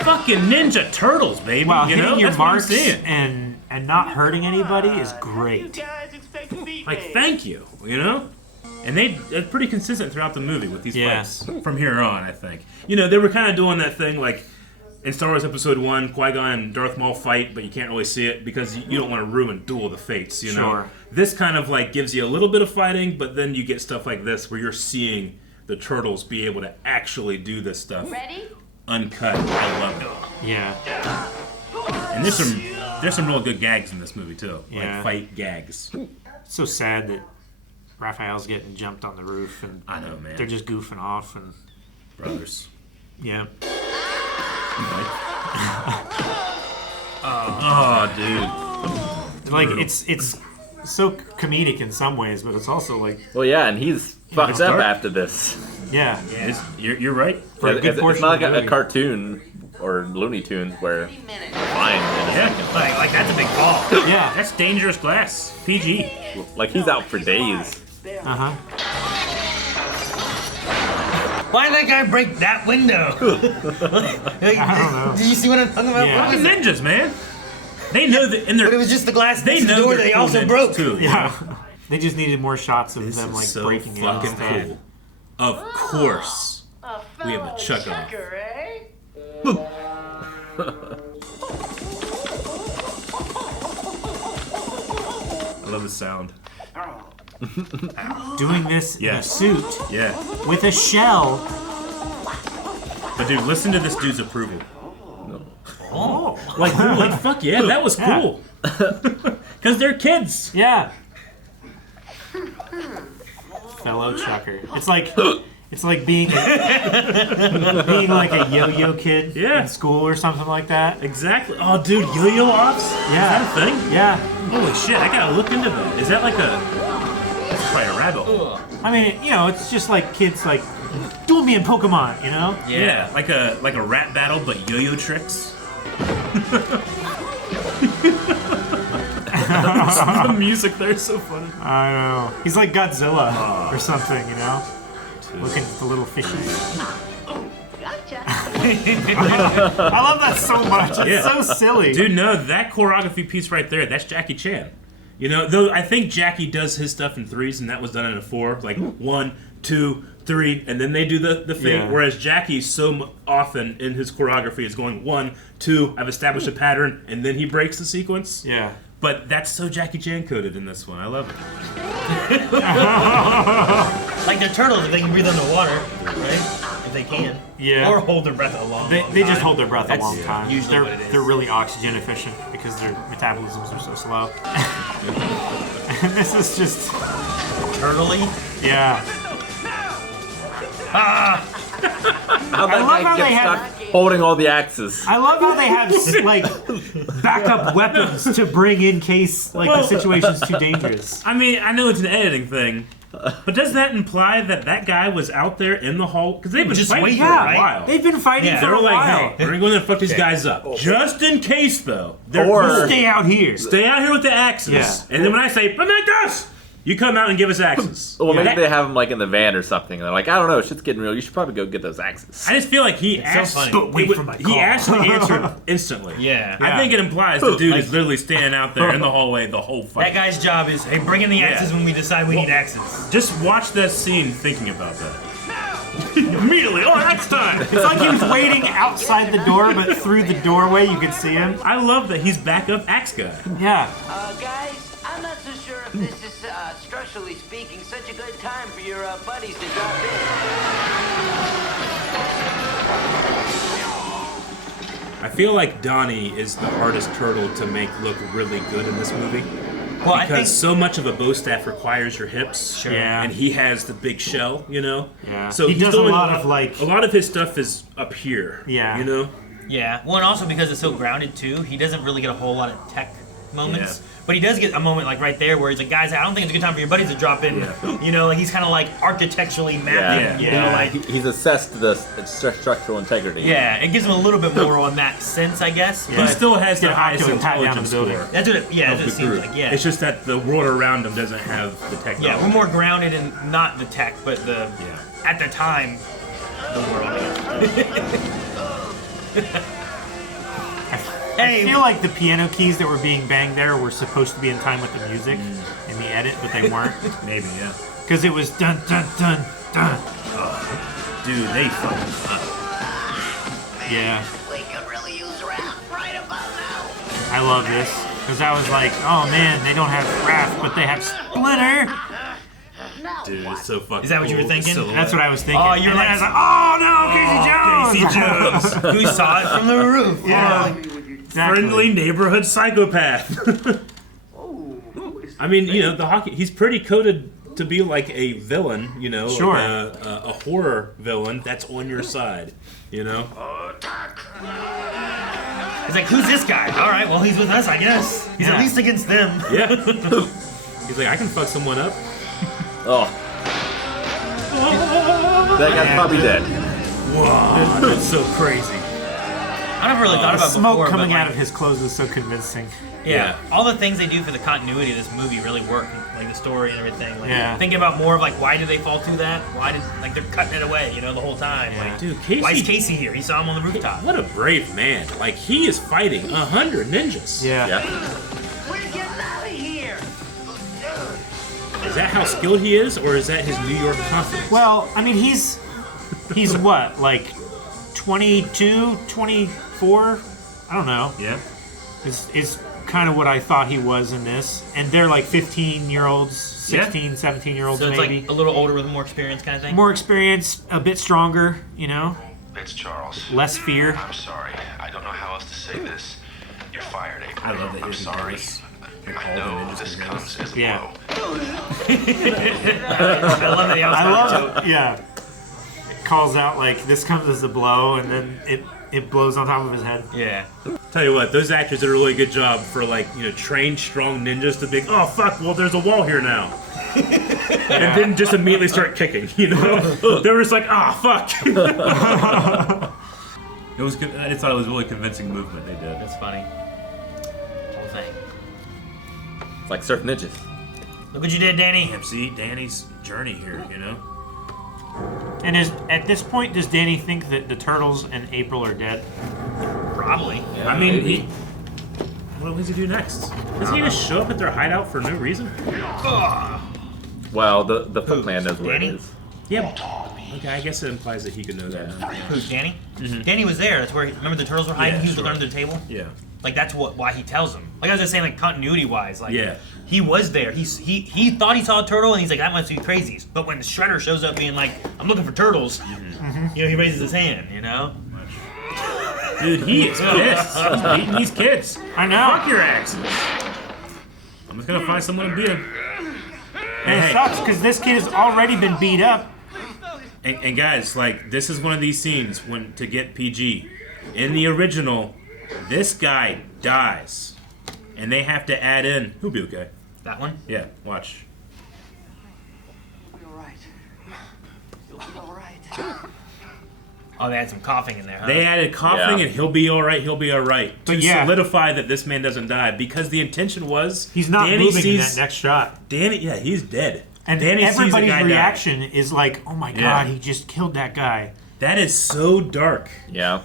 Fucking Ninja Turtles, baby. While you hitting know? your That's what I'm marks saying. and not hurting anybody is great. Like, thank you, you know? And they're pretty consistent throughout the movie with these fights. From here on, I think. You know, they were kind of doing that thing, like, in Star Wars Episode 1, Qui-Gon and Darth Maul fight, but you can't really see it because you don't want to ruin Duel of the Fates, you know? Sure. This kind of, like, gives you a little bit of fighting, but then you get stuff like this where you're seeing the Turtles be able to actually do this stuff. Ready? Uncut. I love it. Yeah. And there's some real good gags in this movie, too. Yeah. Like, fight gags. It's so sad that Raphael's getting jumped on the roof, and I know, man. they're just goofing off, and Brothers. yeah. Oh, dude. Like it's so comedic in some ways, but it's also like. Well, yeah, and he's fucked up after this. Yeah. You're right. For a good portion it's not of the like a movie. cartoon or Looney Tunes where fine. Yeah, like that's a big call. Yeah, that's dangerous glass. PG. Like he's out for days. Uh-huh. Why did that guy break that window? Like, I don't know. Did you see what I'm talking about? Yeah. What was Ninjas, man. They know that in their. But it was just the glass They next to the know door they're that they cool also ninjas broke. too. Yeah. They just needed more shots of This them is like so breaking in fucking instead. cool. Of course, we have a chuck off. Chucker, eh? I love the sound. Doing this in Yeah. a suit Yeah. with a shell. But dude, listen to this dude's approval. Oh. Like they're like, fuck yeah, that was cool. Because they're kids. Yeah. Fellow chucker. It's like being being like a yo-yo kid in school or something like that. Exactly. Oh, dude, yo-yo offs? Yeah. Is that a thing? Yeah. Holy shit, I gotta look into that. Is that like a... That's probably a rabbit hole. I mean, you know, it's just like kids like duel me in Pokemon, you know? Yeah, like a rap battle, but yo-yo tricks. The music there is so funny. I know. He's like Godzilla or something, you know? Looking at the little fishies. I love that so much. It's so silly. Dude, no, that choreography piece right there, that's Jackie Chan. You know, though I think Jackie does his stuff in threes, and that was done in a four. Like 1, 2, 3, and then they do the thing. Yeah. Whereas Jackie so often in his choreography is going 1, 2, I've established a pattern, and then he breaks the sequence. Yeah. But that's so Jackie Chan coded in this one. I love it. Like they're turtles, they can breathe underwater, right? If they can. Yeah. Or hold their breath a long They time. just hold their breath a long time. usually they're, what it is. They're really oxygen efficient because their metabolisms are so slow. And this is just... Turtley? Yeah. Ah! How that I love guy how gets they have... stuck holding all the axes. I love how they have like backup weapons to bring in case like the situation's too dangerous. I mean, I know it's an editing thing, but does that imply that that guy was out there in the hall? Because they've been Just fighting waiting, for a right? while. They've been fighting They for were a like, while. hell, we're gonna go in there and fuck these guys up. Just in case, though. They're Or- cool. Stay out here. Stay out here with the axes. Yeah. And then when I say, but like this, you come out and give us axes. Well, maybe That- they have him like in the van or something. And they're like, I don't know, shit's getting real. You should probably go get those axes. I just feel like he asked. funny. But wait he, for my he call. actually answered instantly. Yeah. I think it implies the dude is literally standing out there in the hallway the whole fight. That guy's job is, hey, bring in the axes when we decide we need axes. Just watch that scene thinking about that. Immediately, oh, next time! It's like he was waiting outside the door, but through the doorway you could see him. I love that he's backup axe guy. Yeah. Guys, I'm not so sure if this is, structurally speaking, such a good time for your buddies to drop in. I feel like Donnie is the hardest turtle to make look really good in this movie. Well, I Because think so much of a bow staff requires your hips. Sure. Yeah. And he has the big shell, you know? Yeah. So He he's does a doing lot of, like- a lot of his stuff is up here. Yeah. You know? Yeah. Well, and also because it's so grounded too, he doesn't really get a whole lot of tech moments. Yeah. But he does get a moment like right there where he's like, guys, I don't think it's a good time for your buddies to drop in. Yeah. You know, like he's kind of like architecturally mapping. You know, like He's assessed the structural integrity. yeah, it gives him a little bit more on that sense, I guess. He But still has the Get a hot highest dog and pat down intelligence the building. score. that's what it, yeah, of that's what it the seems group. like. Yeah. It's just that the world around him doesn't have the technology. Yeah, we're more grounded in not the tech, but the Yeah. at the time the world. I feel like the piano keys that were being banged there were supposed to be in time with the music in the edit, but they weren't. Maybe, yeah. Because it was dun dun dun dun. Dude, they fucking suck. Yeah. We could really use rap right about now. I love this. Because I was like, oh man, they don't have Raph, but they have Splinter. Dude, it's so fucking Is that what you were cool. thinking? Silhouette. That's what I was thinking. Oh, you're and then like- I was like, oh no, Casey Jones! Casey Jones. Who saw it from the roof? Yeah. Exactly. Friendly neighborhood psychopath. I mean, you know, the hockey, he's pretty coded to be like a villain, you know, Sure. like a horror villain that's on your side, you know? He's like, who's this guy? All right, well, he's with us, I guess. He's Yeah. at least against them. Yeah. He's like, I can fuck someone up. Oh. That guy's probably dead. Whoa, that's so crazy. I never really thought The about smoke before, coming but, out of his clothes was so convincing. Yeah, all the things they do for the continuity of this movie really work, like the story and everything. Like, Yeah. thinking about more of like, why did they fall through that? Why did they're cutting it away, the whole time? Yeah. Like, Dude, Casey, why is Casey here? He saw him on the rooftop. What a brave man! Like he is fighting 100 ninjas. Yeah. We're getting out of here. Is that how skilled he is, or is that his New York confidence? Well, I mean, he's what, like 22, 24? I don't know. Yeah. Is kind of what I thought he was in this. And they're like 15-year-olds, 16, 17-year-olds So it's maybe. like a little older with more experience kind of thing? More experience, a bit stronger, It's Charles. less fear. I'm sorry. I don't know how else to say this. You're fired, April. I love that I'm he's sorry. nervous. I know this comes as a Yeah. blow. I love that he I also love it. Yeah. It calls out like, this comes as a blow, and then it blows on top of his head. Yeah. Tell you what, those actors did a really good job for trained strong ninjas to be, oh fuck, well there's a wall here now. And then just immediately start kicking, They were just like, ah, fuck. It was. I thought it was a really convincing movement they did. That's funny. Whole thing. It's like Surf Ninjas. Look what you did, Danny. Damn, see Danny's journey here, And at this point, does Danny think that the turtles and April are dead? Probably. Yeah, I mean, maybe. what does he do next? Doesn't he just show up at their hideout for no reason? Well, the Footman knows where Danny? it is. Yeah. Okay, I guess it implies that he could know that. Who's Danny? Danny was there. That's where. Remember the turtles were hiding. Yeah, He was sure. under the table. Yeah. Like that's why he tells them. Like I was just saying, like continuity wise, like Yeah. he was there. He thought he saw a turtle, and he's like, that must be crazy. But when Shredder shows up, being like, I'm looking for turtles, he raises his hand. Dude, he is pissed. He's beating these kids. I know. Fuck your ass. I'm just gonna find someone to beat him. And it sucks because this kid has already been beat up. And guys, this is one of these scenes when to get PG. In the original, this guy dies, and they have to add in. He'll be okay. That one? Yeah, watch. You'll be all right. You'll be all right. Oh, they had some coughing in there, huh? They added coughing, Yeah. and he'll be all right. He'll be all right to But yeah. solidify that this man doesn't die, because the intention was He's not Danny moving in sees that next shot. Danny. Yeah, he's dead. And Danny sees a everybody's guy die. reaction is like, oh my god, Yeah. he just killed that guy. That is so dark. Yeah.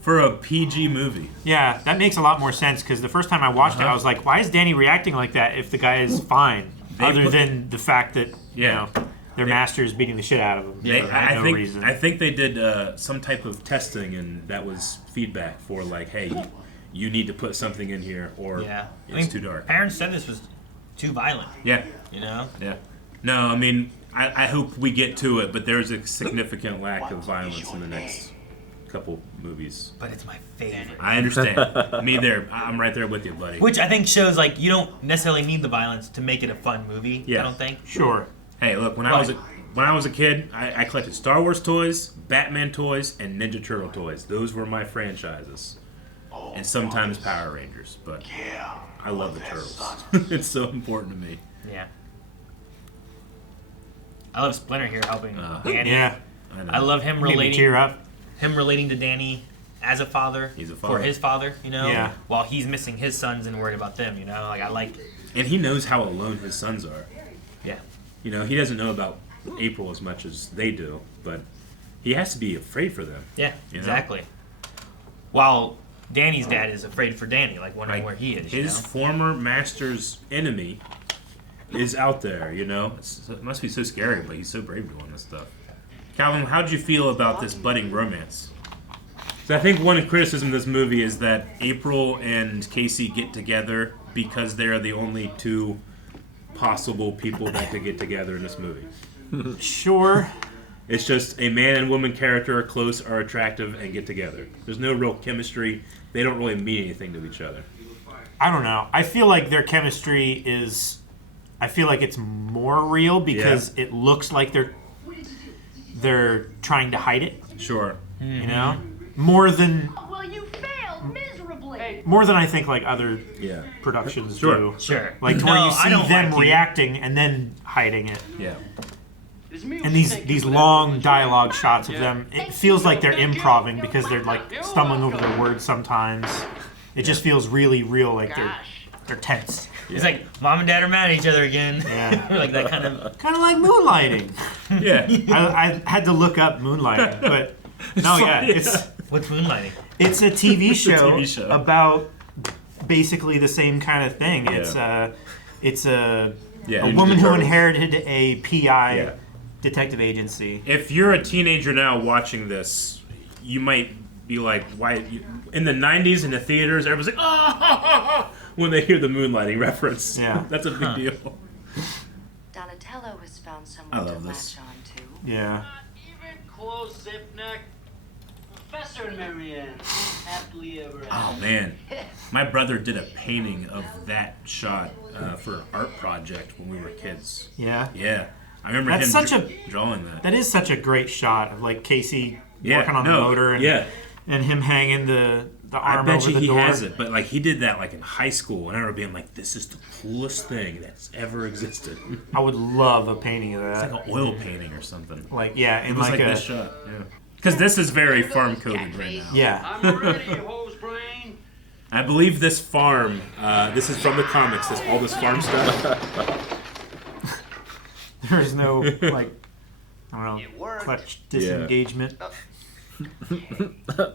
For a PG movie. Yeah, that makes a lot more sense because the first time I watched it, I was like, why is Danny reacting like that if the guy is fine? Other than the fact that, their master is beating the shit out of him for no reason. I think they did some type of testing, and that was feedback for hey, you need to put something in here, or it's too dark. Parents said this was too violent. Yeah. Yeah. No, I mean, I hope we get to it, but there's a significant lack of violence in the next couple movies. But it's my favorite. I understand. Me there. I'm right there with you, buddy. Which I think shows you don't necessarily need the violence to make it a fun movie. Yeah. I don't think. Sure. Hey, look, when I was a kid, I collected Star Wars toys, Batman toys, and Ninja Turtle toys. Those were my franchises. And sometimes Power Rangers, but I love the Turtles. It's so important to me. Yeah. I love Splinter here helping Danny. Yeah. I love him Made me relating. tear up. Him relating to Danny as a father. He's a father. For his father, Yeah. While he's missing his sons and worried about them, I like. And he knows how alone his sons are. Yeah. He doesn't know about April as much as they do, but he has to be afraid for them. Yeah. Exactly. While Danny's dad is afraid for Danny, wondering where he is. His former master's enemy is out there, it must be so scary, but he's so brave doing this stuff. Calvin, how did you feel about this budding romance? So I think one criticism of this movie is that April and Casey get together because they're the only two possible people that could get together in this movie. Sure. It's just a man and woman character are close, are attractive, and get together. There's no real chemistry. They don't really mean anything to each other. I don't know. I feel like their chemistry is... I feel like it's more real because it looks like they're trying to hide it. Sure. More than... Well, you failed miserably. Hey, More than I think like other productions do. Sure. Like where you see them reacting and then hiding it. Yeah. And these long dialogue shots of them, it feels like they're improving because they're like stumbling over their words sometimes. It just feels really real, like they're tense. It's like mom and dad are mad at each other again. Yeah. Like that kind of like moonlighting. Yeah. I had to look up moonlighting, but no, it's what's moonlighting? It's a TV show about basically the same kind of thing. Yeah. It's a woman who inherited a PI detective agency. If you're a teenager now watching this, you might be like, why? In the 90s in the theaters, everyone's like, oh, when they hear the moonlighting reference. Yeah. That's a big deal. Donatello has found someone to latch on to. Yeah. Even close, Zipneck. Professor and Marianne, happily ever after. Oh man, my brother did a painting of that shot for an art project when we were kids. Yeah. Yeah, I remember him drawing that. That is such a great shot of like Casey working on the motor and him hanging the arm over the door. I bet he has it, but like he did that like in high school, and I remember being like, "This is the coolest thing that's ever existed." I would love a painting of that. It's like an oil painting or something. Like in it was like this shot. Yeah. Because this is very farm coded right now. Yeah. I'm ready, hose brain. I believe this farm, this is from the comics, all this farm stuff. There's no, like, I don't know, clutch disengagement.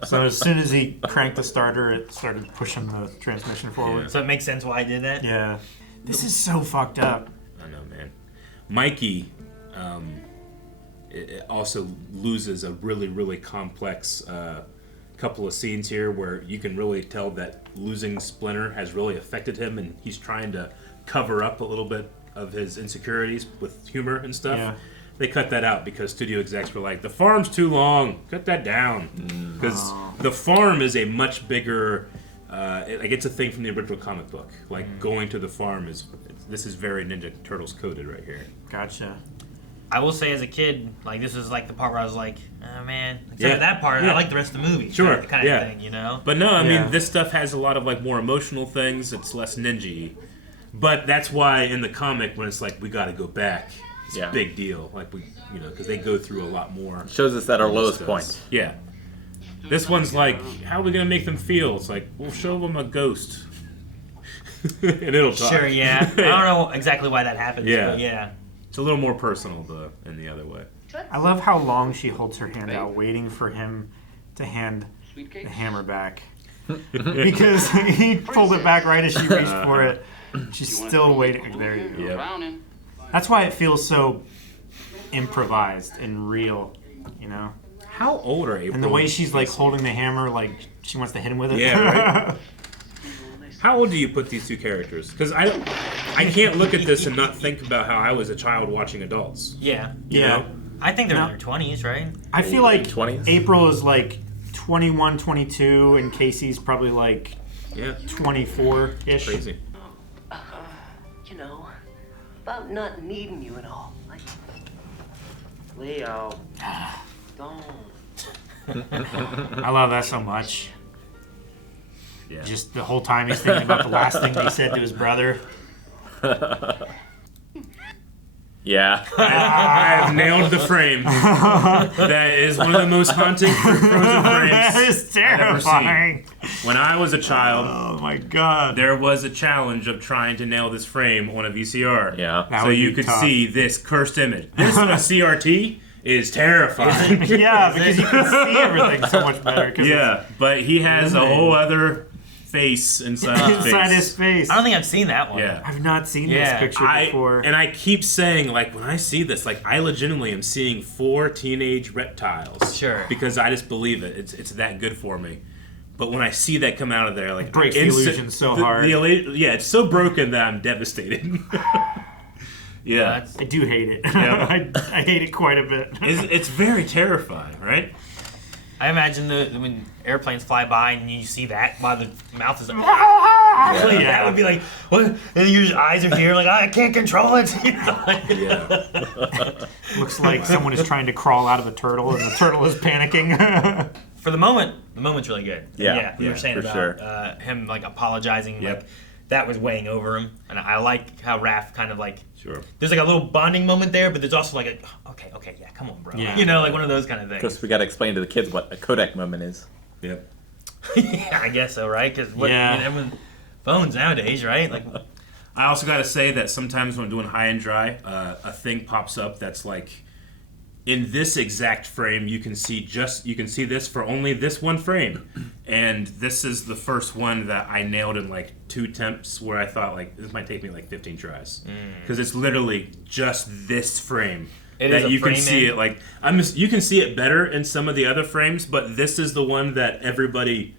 So as soon as he cranked the starter, it started pushing the transmission forward. Yeah. So it makes sense why I did that? Yeah. This is so fucked up. I know, man. Mikey it also loses a really, really complex couple of scenes here where you can really tell that losing Splinter has really affected him, and he's trying to cover up a little bit of his insecurities with humor and stuff. Yeah. They cut that out because studio execs were like, the farm's too long, cut that down. Because the farm is a much bigger, it's a thing from the original comic book. Like, going to the farm this is very Ninja Turtles coded right here. Gotcha. I will say, as a kid, like this was like the part where I was like, "Oh man!" Except for that part, I like the rest of the movie. Sure, kind of thing, you know. But no, I mean, this stuff has a lot of like more emotional things. It's less ninja-y. But that's why in the comic, when it's like we got to go back, it's a big deal. Like because they go through a lot more. Shows us at our lowest point. Yeah. This one's like, how are we gonna make them feel? It's like we'll show them a ghost, and it'll talk. Sure, yeah. I don't know exactly why that happens. But yeah. It's a little more personal in the other way. I love how long she holds her hand out, waiting for him to hand the hammer back. Because he pulled it back right as she reached for it. She's still waiting. There you go. Yep. That's why it feels so improvised and real, you know? How old are April? And the way she's like holding the hammer, like she wants to hit him with it. Yeah, right. How old do you put these two characters? Because I can't look at this and not think about how I was a child watching adults. Yeah. You know? I think they're in their 20s, right? I feel like 20s? April is like 21, 22, and Casey's probably like 24-ish. Crazy. You know, about not needing you at all. Like, Leo, don't. I love that so much. Yeah. Just the whole time he's thinking about the last thing they said to his brother. Yeah. I have nailed the frame. That is one of the most haunting Frozen frames That is terrifying. I've ever seen. When I was a child, oh my god, there was a challenge of trying to nail this frame on a VCR. Yeah. So you could see this cursed image. This on a CRT is terrifying. Yeah, because you can see everything so much better. Yeah, but he has a whole other face inside his face. I don't think I've seen that one. Yeah. I've not seen this picture before. And I keep saying, like, when I see this, like, I legitimately am seeing 4 teenage reptiles. Sure. Because I just believe it. It's that good for me. But when I see that come out of there, like, it breaks the illusion so hard. It's so broken that I'm devastated. Yeah. I do hate it. Yeah. I hate it quite a bit. It's very terrifying, right? I imagine when airplanes fly by and you see that while the mouth is like, that would be like, what? And your eyes are here, like, I can't control it. Looks like someone is trying to crawl out of a turtle and the turtle is panicking. for the moment's really good. Yeah, You were saying for about sure. him like apologizing, Yep. like that was weighing over him, and I like how Raph kind of like. Sure. There's like a little bonding moment there, but there's also like a okay, yeah, come on, bro. Yeah. You know, like one of those kind of things. Because we got to explain to the kids what a Kodak moment is. Yep. Yeah, I guess so, right? Because Yeah. everyone phones nowadays, right? Like, I also got to say that sometimes when I'm doing high and dry, a thing pops up that's like, in this exact frame, you can see this for only this one frame, and this is the first one that I nailed in like 2 attempts, where I thought like this might take me like 15 tries, because it's literally just this frame. That you can see it like you can see it better in some of the other frames, but this is the one that everybody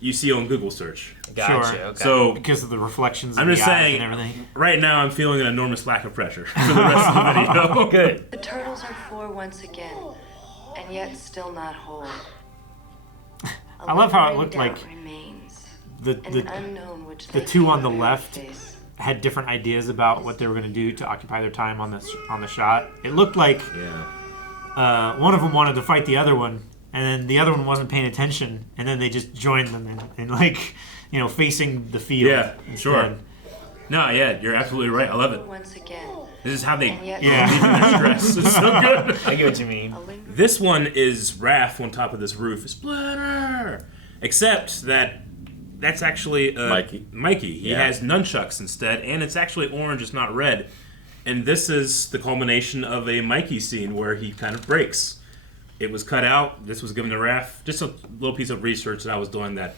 you see on Google search. gotcha. Sure. Okay. So Because of the reflections I'm of just the eyes saying, and everything. right now I'm feeling an enormous lack of pressure for the rest of the video. Good. The turtles are 4 once again, and yet still not whole. I love how it looked Doubt like remains, the an unknown which the they two on the cannot left face. had different ideas about what they were going to do to occupy their time on the shot. It looked like one of them wanted to fight the other one, and then the other one wasn't paying attention, and then they just joined them and like, you know, facing the field. Yeah, instead. sure. No, yeah, you're absolutely right. I love it. Once again. This is how they And yet- stress. It's so good. I get what you mean. This one is Raph on top of this roof. Splinter! Except that that's actually Mikey. He has nunchucks instead, and it's actually orange, it's not red. And this is the culmination of a Mikey scene where he kind of breaks. It was cut out. This was given to Raph. Just a little piece of research that I was doing that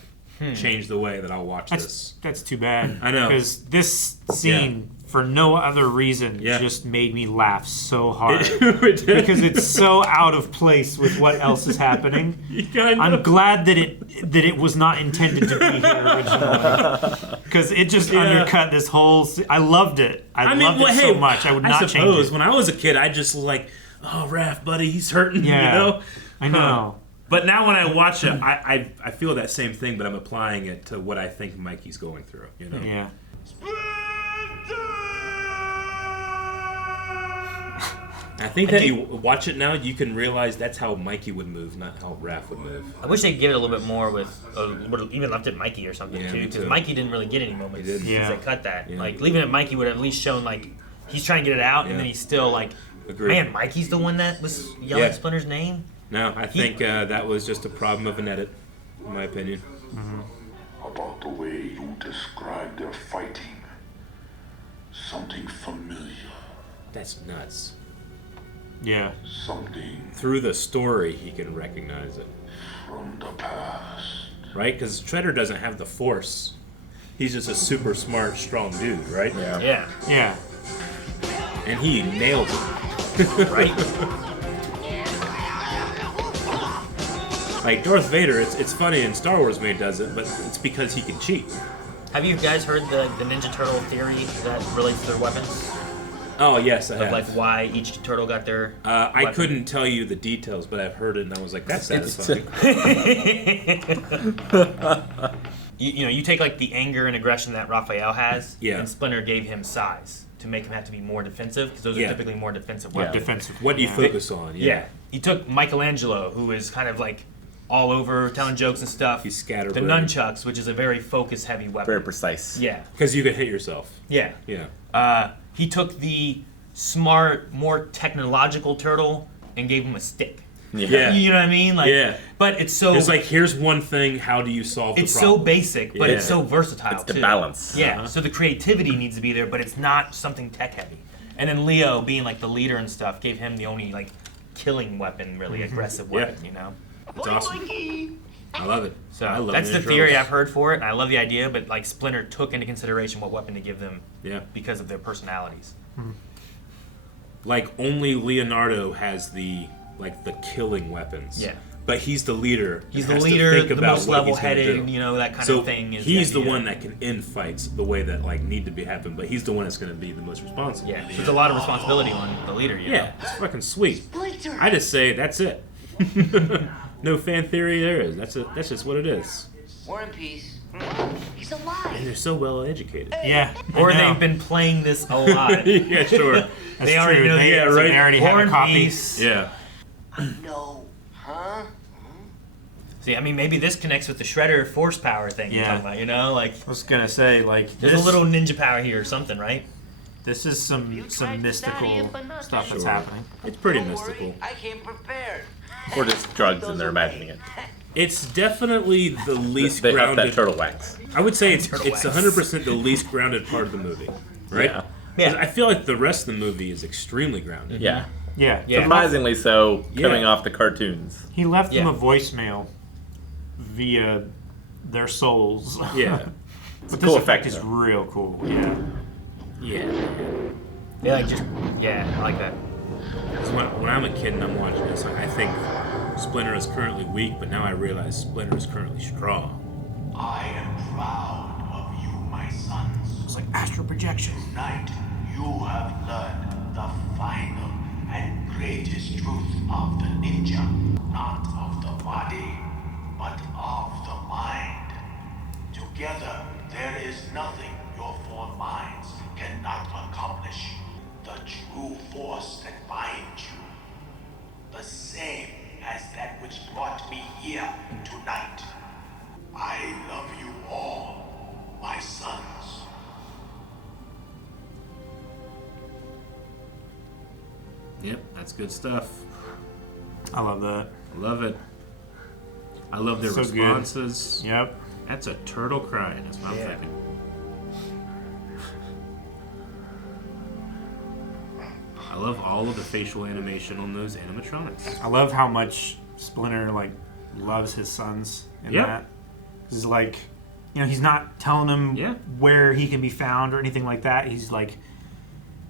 changed the way that I'll watch this. That's too bad. I know. Because this scene, for no other reason, just made me laugh so hard. Because it's so out of place with what else is happening. I'm glad that it was not intended to be here originally. Because it just undercut this whole... I loved it. I loved it so much. I would not change it. When I was a kid, I just was like, oh, Raph, buddy, he's hurting, Yeah, you know? I know. But now when I watch it, I feel that same thing, but I'm applying it to what I think Mikey's going through, you know? Yeah. I think that you watch it now, you can realize that's how Mikey would move, not how Raph would move. I wish they'd give it a little bit more with, even left it Mikey or something Yeah, too, me because too. Mikey didn't really get any moments. He didn't. Because they cut that. Like leaving it Mikey would have at least shown like he's trying to get it out, and then he's still like, man, Mikey's the one that was yelling Splinter's name. No, I think that was just a problem of an edit, in my opinion. About the way you describe their fighting, something familiar. That's nuts. Yeah. Something Through the story, he can recognize it. from the past. Right? Because Shredder doesn't have the force. He's just a super smart, strong dude, right? Yeah. Yeah. And he nailed it. Right. Like Darth Vader, it's funny in Star Wars when he does it, but it's because he can cheat. Have you guys heard the Ninja Turtle theory that relates to their weapons? Oh, yes, I have. Of like why each turtle got their I weapon? couldn't tell you the details, but I've heard it and I was like, that's satisfying. you take like the anger and aggression that Raphael has, Yeah. and Splinter gave him size to make him have to be more defensive, because those are typically more defensive weapons. Defensive. What do you focus on? Yeah. He took Michelangelo, who is kind of like all over telling jokes and stuff. He's scatterbrained. The nunchucks, which is a very focus-heavy weapon. Very precise. Yeah. Because you could hit yourself. Yeah. Yeah. He took the smart, more technological turtle and gave him a stick. Yeah. You know what I mean? Like, Yeah. But it's so... It's like, here's one thing, how do you solve the It's problem? so basic, but it's so versatile, It's the too. balance. Yeah, so the creativity needs to be there, but it's not something tech-heavy. And then Leo, being like the leader and stuff, gave him the only, like, killing weapon, really, aggressive weapon, you know? It's awesome. I love it. So I love that's the Ninja theory Turtles. I've heard for it, and I love the idea, but, like, Splinter took into consideration what weapon to give them because of their personalities. Like, only Leonardo has the killing weapons. Yeah. But he's the leader. He's and the has to leader, think the about most what he's gonna level-headed, do. you know, that kind So of thing. Is he's the idea. one that can end fights the way that need to be happen, but he's the one that's going to be the most responsible. Yeah, there's a lot of responsibility on the leader, you know? It's fucking sweet. I just say that's it. No fan theory there is. That's just what it is. War and peace. He's alive. And they're so well educated. Yeah. Or they've been playing this a lot. Yeah, sure. They already know They already have a copy. Yeah. No. Huh? So See, I mean, maybe this connects with the Shredder force power thing you're talking about, you know? Like, I was gonna say, like, there's a little ninja power here or something, right? This is some mystical stuff that's happening. It's pretty mystical. I came prepared. Or just drugs and they're imagining it. It's definitely the least They have grounded. that turtle wax. I would say it's 100% the least grounded part of the movie, right? Yeah. I feel like the rest of the movie is extremely grounded. Yeah. Yeah. Surprisingly so, coming off the cartoons. He left them a voicemail via their souls. Yeah. But cool this effect effect, is though. real cool. Yeah. Yeah, like just I like that. Because when I'm a kid and I'm watching this, I think Splinter is currently weak, but now I realize Splinter is currently strong. I am proud of you, my sons. It's like astral projection. Tonight, you have learned the final and greatest truth of the ninja. Not of the body, but of the mind. Together, there is nothing your four minds cannot accomplish. The true force that binds you. The same as that which brought me here tonight. I love you all, my sons. Yep, that's good stuff. I love that. I love it. I love their So good. responses. Yep. That's a turtle crying, that's what I'm thinking. I love all of the facial animation on those animatronics. I love how much Splinter like loves his sons in that. He's like, you know, he's not telling them where he can be found or anything like that. He's like,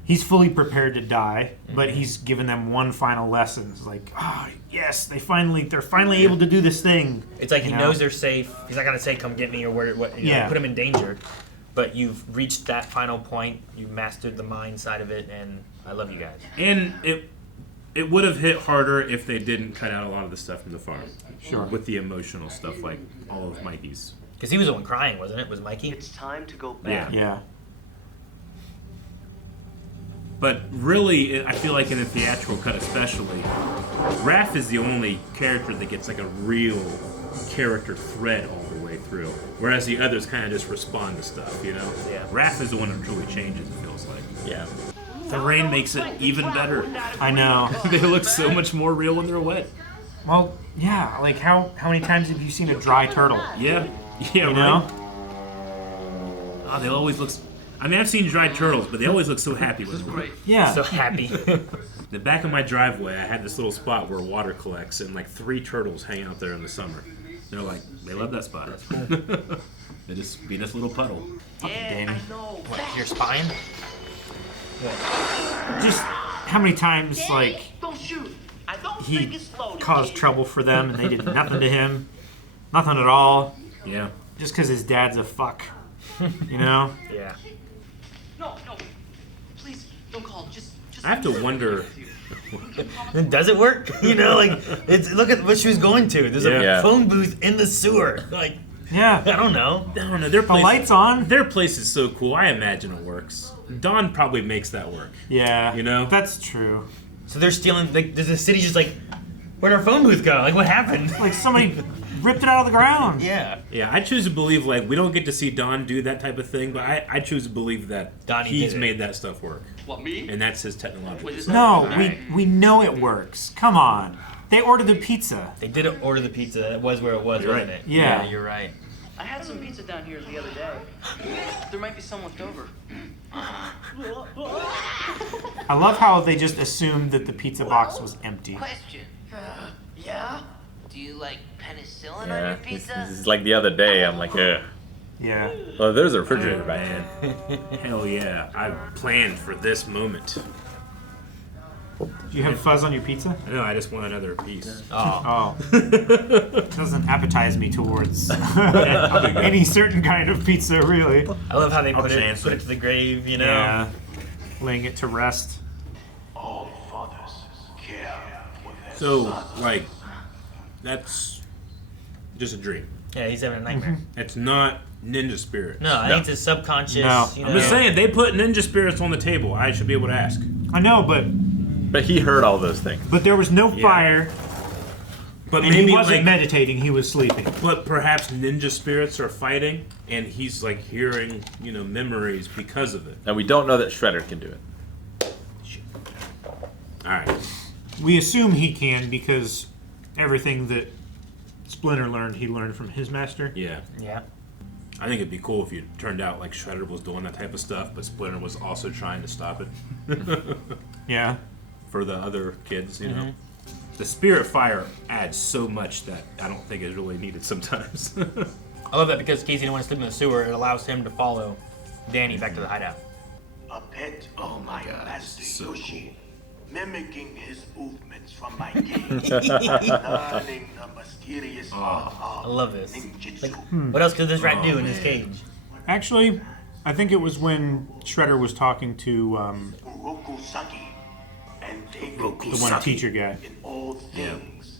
he's fully prepared to die, but he's given them one final lesson. It's like, oh yes, they're finally able to do this thing. It's like he knows they're safe. He's not gonna say, "Come get me" or what you know, put him in danger. But you've reached that final point. You've mastered the mind side of it, and I love you guys. And it would have hit harder if they didn't cut out a lot of the stuff from the farm. Sure. With the emotional stuff, like all of Mikey's. Because he was the one crying, wasn't it? Was Mikey? It's time to go back. Yeah. But really, I feel like in the theatrical cut especially, Raph is the only character that gets like a real character thread all the way through. Whereas the others kind of just respond to stuff, you know? Yeah. Raph is the one that truly changes, it feels like. Yeah. The rain makes it even better. I know. They look so much more real when they're wet. Well, yeah. Like how many times have you seen a dry turtle? Yeah. Yeah, You right. know? Oh, they always look... I mean, I've seen dried turtles, but they always look so happy when they're wet. Yeah. So happy. The back of my driveway, I had this little spot where water collects, and like 3 turtles hang out there in the summer. They're like, they love that spot. They just be this little puddle. Danny. What, you're spying? Just how many times like Don't shoot. I don't he think it's loaded. caused trouble for them and they did nothing to him, nothing at all. Yeah. Just because his dad's a fuck, you know? Yeah. No. Please, don't call. Just I have to wonder. Then does it work? You know, like look at what she was going to. There's a phone booth in the sewer. Like, yeah, I don't know. I don't know. Their The place, lights on. Their place is so cool. I imagine it works. Don probably makes that work. Yeah, You know? that's true. So they're stealing. Like, does the city just like, where'd our phone booth go? Like, what happened? Like somebody ripped it out of the ground. Yeah. Yeah, I choose to believe, like, we don't get to see Don do that type of thing, but I choose to believe that Donnie he's did it. made that stuff work. What, me? And that's his technological. No, we know it works. Come on. They ordered the pizza. They did order the pizza. That was where it was, You're wasn't right. it? Yeah. You're right. I had some pizza down here the other day. There might be some left over. I love how they just assumed that the pizza box was empty. Question. Yeah? Do you like penicillin on Yeah. your pizza? This is like the other day, I'm like, ugh. Yeah. Oh, there's a refrigerator back there. Hell yeah. I planned for this moment. Do you have fuzz on your pizza? No, I just want another piece. Oh. Doesn't appetize me towards any certain kind of pizza, really. I love how they put chance it it. to the grave. You know. Yeah. Laying it to rest. All fathers care for their So, sons. like, that's just a dream. Yeah, he's having a nightmare. It's not ninja spirits. No, I think it's his subconscious. No. You know? I'm just saying, they put ninja spirits on the table. I should be able to ask. I know, but But he heard all those things. there was no fire. But and maybe he wasn't like, meditating; he was sleeping. But perhaps ninja spirits are fighting, and he's like hearing, memories because of it. And we don't know that Shredder can do it. All right. We assume he can because everything that Splinter learned, he learned from his master. Yeah. Yeah. I think it'd be cool if it turned out like Shredder was doing that type of stuff, but Splinter was also trying to stop it. Yeah. For the other kids, know. The spirit fire adds so much that I don't think is really needed sometimes. I love that because Casey didn't want to sleep in the sewer. It allows him to follow Danny back to the hideout. A pet of my master Yoshi, mimicking his movements from my cage, learning the mysterious art of I love this. ninjutsu. Like, what else could this rat do in his cage? Actually, I think it was when Shredder was talking to Urokusaki and the one teacher guy.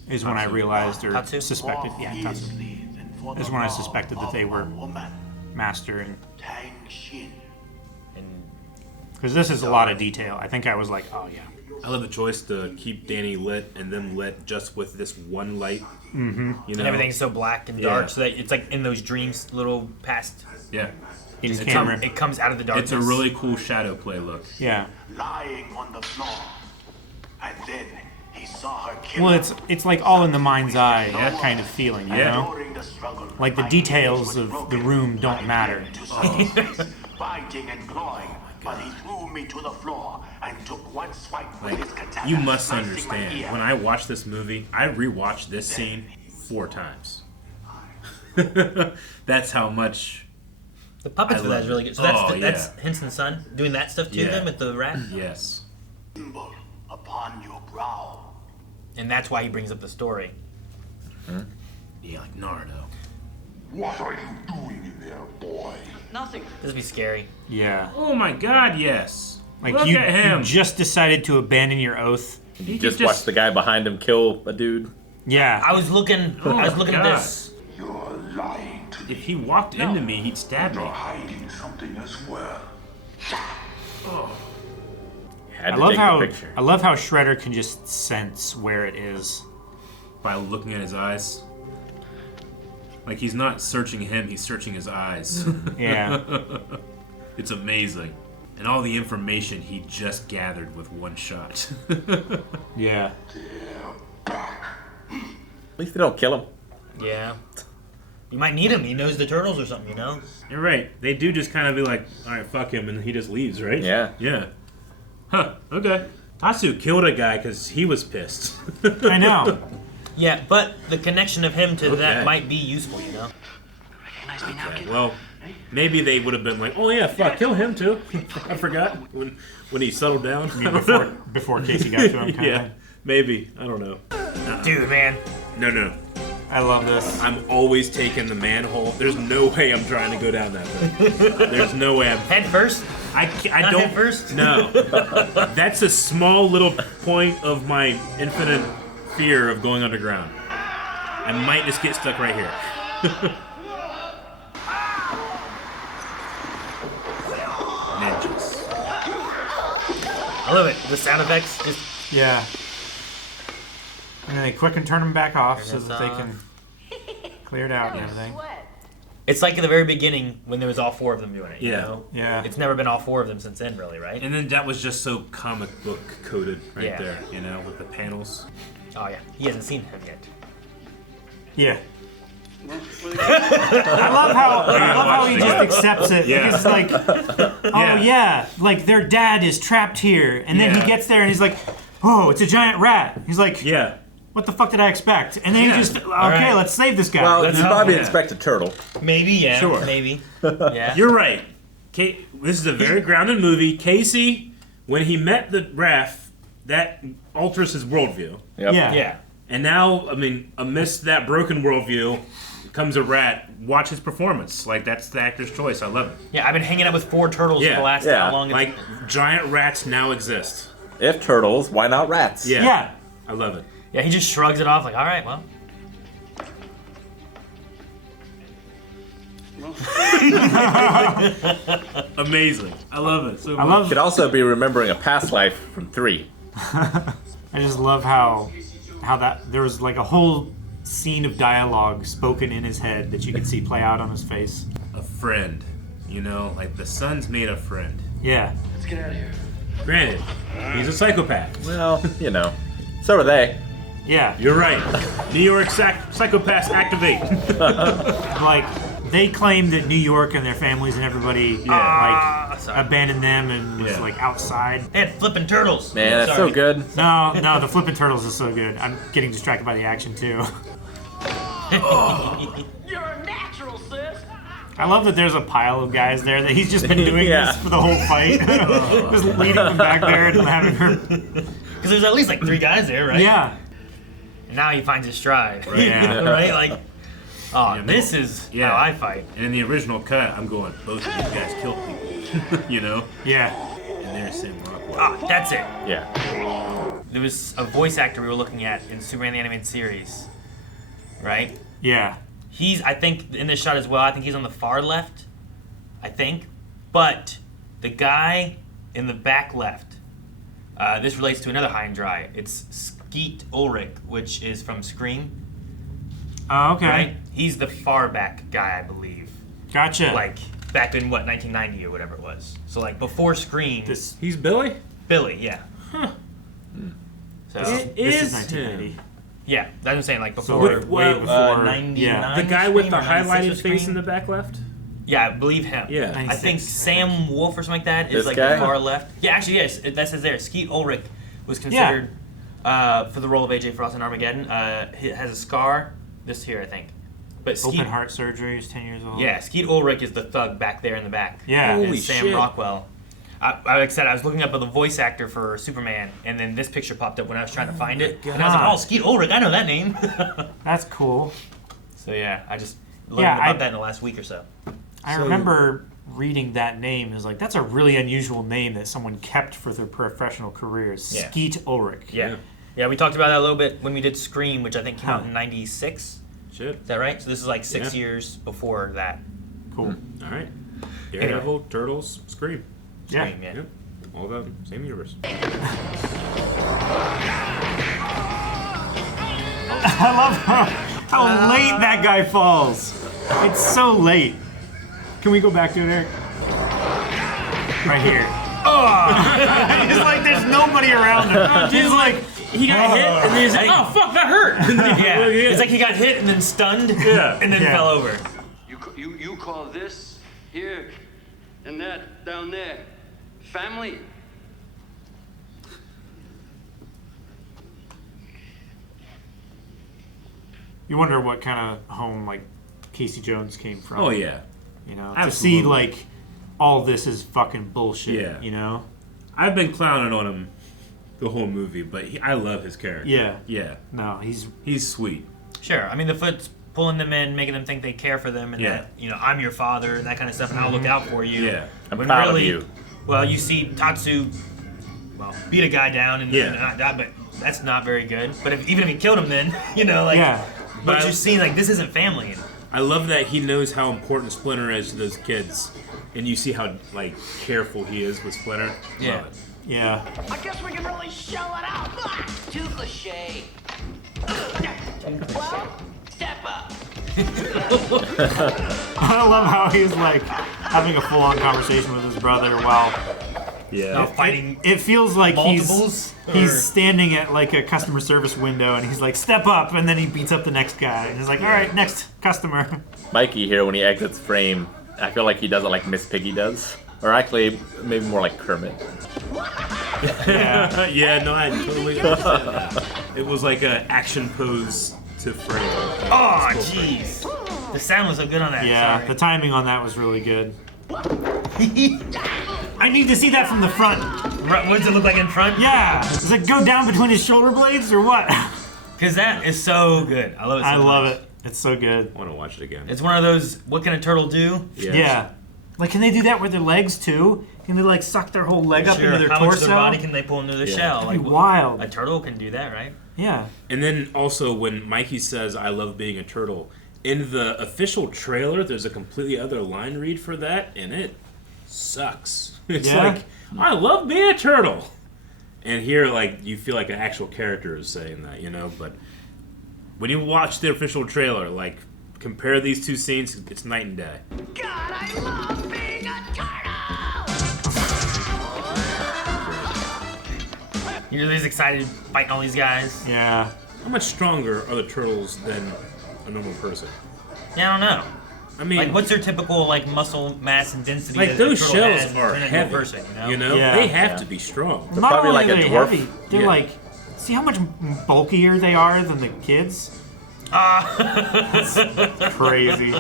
Is when I realized or Tatsu? suspected. Yeah, Tatsu. Is when I suspected that they were master and. Because this is a lot of detail. I think I was like, oh yeah. I love the choice to keep Danny lit and then lit just with this one light. Mm-hmm. And everything's so black and dark, so that it's like in those dreams, little past. Yeah. It comes out of the darkness. It's a really cool shadow play look. Yeah. Lying on the floor, and then he saw her kill. Well, it's like all in the mind's eye kind of feeling, you know? Like the details of the room don't matter. Biting and clawing, but he threw me to the floor and took one swipe with his katana. You must slicing my understand, ear. when I watch this movie, I rewatched this scene 4 times. That's how much. The puppets for that is really good. So that's Henson's son doing that stuff to them with the rat? Yes. Symbol upon your brow. And that's why he brings up the story. Yeah, like Naruto. What are you doing in there, boy? Nothing. This would be scary. Yeah. Oh my god, yes. Like Look you, at him. you just decided to abandon your oath. You just watched the guy behind him kill a dude. Yeah. I was looking at this. You're lying to me. If he walked into me, he'd stab me. You're hiding something as well. I love how Shredder can just sense where it is by looking at his eyes. Like he's not searching him, he's searching his eyes. Yeah. It's amazing. And all the information he just gathered with one shot. Yeah. At least they don't kill him. Yeah. You might need him. He knows the turtles or something, you know? You're right. They do just kind of be like, alright, fuck him, and he just leaves, right? Yeah. Yeah. Huh, okay. Tatsu killed a guy because he was pissed. I know. Yeah, but the connection of him to that might be useful, you know? Recognize me now, kid? Well, maybe they would have been like, oh yeah, fuck, kill him too. I forgot when he settled down. You mean before Casey got to him, kind yeah, maybe. I don't know. Dude, man. No. I love this. I'm always taking the manhole. There's no way I'm trying to go down that way. There's no way I'm... Head first? I Not don't... head first? No. That's a small little point of my infinite fear of going underground. I might just get stuck right here. Ninjas. I love it. The sound effects just... Yeah. And then they quick and turn them back off so that they can clear it out and everything. It's like in the very beginning when there was all 4 of them doing it, you Yeah. know? Yeah. It's never been all 4 of them since then, really, right? And then that was just so comic book coded right Yeah. there, you know, with the panels. Oh, yeah. He hasn't seen him yet. Yeah. I love how he just accepts it. Yeah. Because it's like, yeah, like their dad is trapped here, and then he gets there and he's like, oh, it's a giant rat. He's like, what the fuck did I expect? And then he just, okay, let's save this guy. Well, you probably expect a turtle. Maybe, yeah. Sure. Maybe. Yeah. You're right. This is a very grounded movie. Casey, when he met the ref, that alters his worldview. Yep. Yeah. And now, I mean, amidst that broken worldview comes a rat. Watch his performance. Like, that's the actor's choice. I love it. Yeah, I've been hanging out with 4 turtles for the last how long? Like, giant rats now exist. If turtles, why not rats? Yeah. I love it. Yeah, he just shrugs it off like, all right, well. Amazing. I love it. So Could also be remembering a past life from 3. I just love how that there was like a whole scene of dialogue spoken in his head that you can see play out on his face. A friend. You know, like the son's made a friend. Yeah. Let's get out of here. Granted, he's a psychopath. Well, you know, so are they. Yeah. You're right. New York psychopaths activate. Like, they claim that New York and their families and everybody abandoned them and was like outside. They had flipping turtles. Man, that's so good. No, the flipping turtles is so good. I'm getting distracted by the action too. You're a natural, sis. I love that there's a pile of guys there that he's just been doing this for the whole fight. Just leading them back there and having her. Because there's at least like 3 guys there, right? Yeah. And now he finds his stride. Right. Yeah. Right? Like, this is how I fight. And in the original cut, I'm going, both of these guys killed people. You know? Yeah. And there's Sam Rockwell. That's it. Yeah. There was a voice actor we were looking at in Superman the Animated Series. Right? Yeah. He's, I think, in this shot as well, I think he's on the far left. I think. But the guy in the back left, this relates to another high and dry. It's Skeet Ulrich, which is from Scream. Oh, okay. Right? He's the far back guy, I believe. Gotcha. Like, back in, 1990 or whatever it was. So, like, before Scream. He's Billy? Billy, yeah. Huh. So, this is 1990. Yeah, that's what I'm saying, like, before. So way before. 99 The guy with the Scream or 96 highlighted Scream? face in the back left? Yeah, I believe him. Yeah. I think Sam Wolf or something like that is This like guy? the far left. Yeah, actually, yes, that says there. Skeet Ulrich was considered for the role of AJ Frost in Armageddon. He has a scar. This here, I think. But Open heart surgery. He's 10 years old. Yeah, Skeet Ulrich is the thug back there in the back. Yeah. And Holy Sam shit. Rockwell. Like I said, I was looking up the voice actor for Superman, and then this picture popped up when I was trying to find it. And I was like, oh, Skeet Ulrich, I know that name. That's cool. So yeah, I just learned about that in the last week or so. I remember reading that name. It was like, that's a really unusual name that someone kept for their professional careers. Yeah. Skeet Ulrich. Yeah. Yeah, we talked about that a little bit when we did Scream, which I think came out in 96. Shit. Is that right? So this is like 6 years before that. Cool. All right. Daredevil, Turtles, Scream. Scream, yeah. Yep. All the same universe. I love how late that guy falls. It's so late. Can we go back to it, Eric? Right here. He's like, there's nobody around him. He's like, he got hit, and then he's like, oh, fuck, that hurt. Yeah. It's like he got hit and then stunned, and then fell over. You call this here and that down there family? You wonder what kind of home like Casey Jones came from. Oh, yeah. You know, Absolutely. to see like all this is fucking bullshit. Yeah. You know. I've been clowning on him the whole movie, but I love his character. Yeah. Yeah. No, he's sweet. Sure. I mean, the Foot's pulling them in, making them think they care for them, and that, you know, I'm your father and that kind of stuff, and I'll look out for you. Yeah. I'm proud of you. Well, you see Tatsu, beat a guy down, and but that's not very good. But even if he killed him, then you know, like, but you're seeing like this isn't family. I love that he knows how important Splinter is to those kids, and you see how like careful he is with Splinter. Yeah. Love it. Yeah. I guess we can really shell it out. Too cliche. Well, step up. I love how he's like having a full-on conversation with his brother while fighting. It feels like multiples, he's standing at like a customer service window and he's like, step up, and then he beats up the next guy and he's like, all right, next customer. Mikey here, when he exits frame, I feel like he does it like Miss Piggy does. Or actually, maybe more like Kermit. Yeah, no, I totally understand that. It was like an action pose to frame. Oh, jeez. The sound was so good on that. Yeah, Sorry. the timing on that was really good. I need to see that from the front. What does it look like in front? Yeah. Does it go down between his shoulder blades or what? Because that is so good. I love it so I much. love it. It's so good. I want to watch it again. It's one of those, what can a turtle do? Yes. Yeah. Like, can they do that with their legs too? Can they like suck their whole leg up into their How torso? much of their body can they pull into their shell? That'd Like, be wild. A turtle can do that, right? Yeah. And then also when Mikey says, I love being a turtle, in the official trailer, there's a completely other line read for that, and it sucks. It's like, I love being a turtle. And here, like, you feel like an actual character is saying that, you know, but when you watch the official trailer, like, compare these two scenes, it's night and day. God, I love being a turtle! You're just excited fighting all these guys. Yeah. How much stronger are the turtles than a normal person? Yeah, I don't know. I mean, like, what's their typical like muscle mass and density? Like, that those a turtle shells has are than a heavy. person, You know? Yeah. They have to be strong. Not probably only like are a they dwarf. heavy, they're Yeah. like, see how much bulkier they are than the kids? That's Crazy.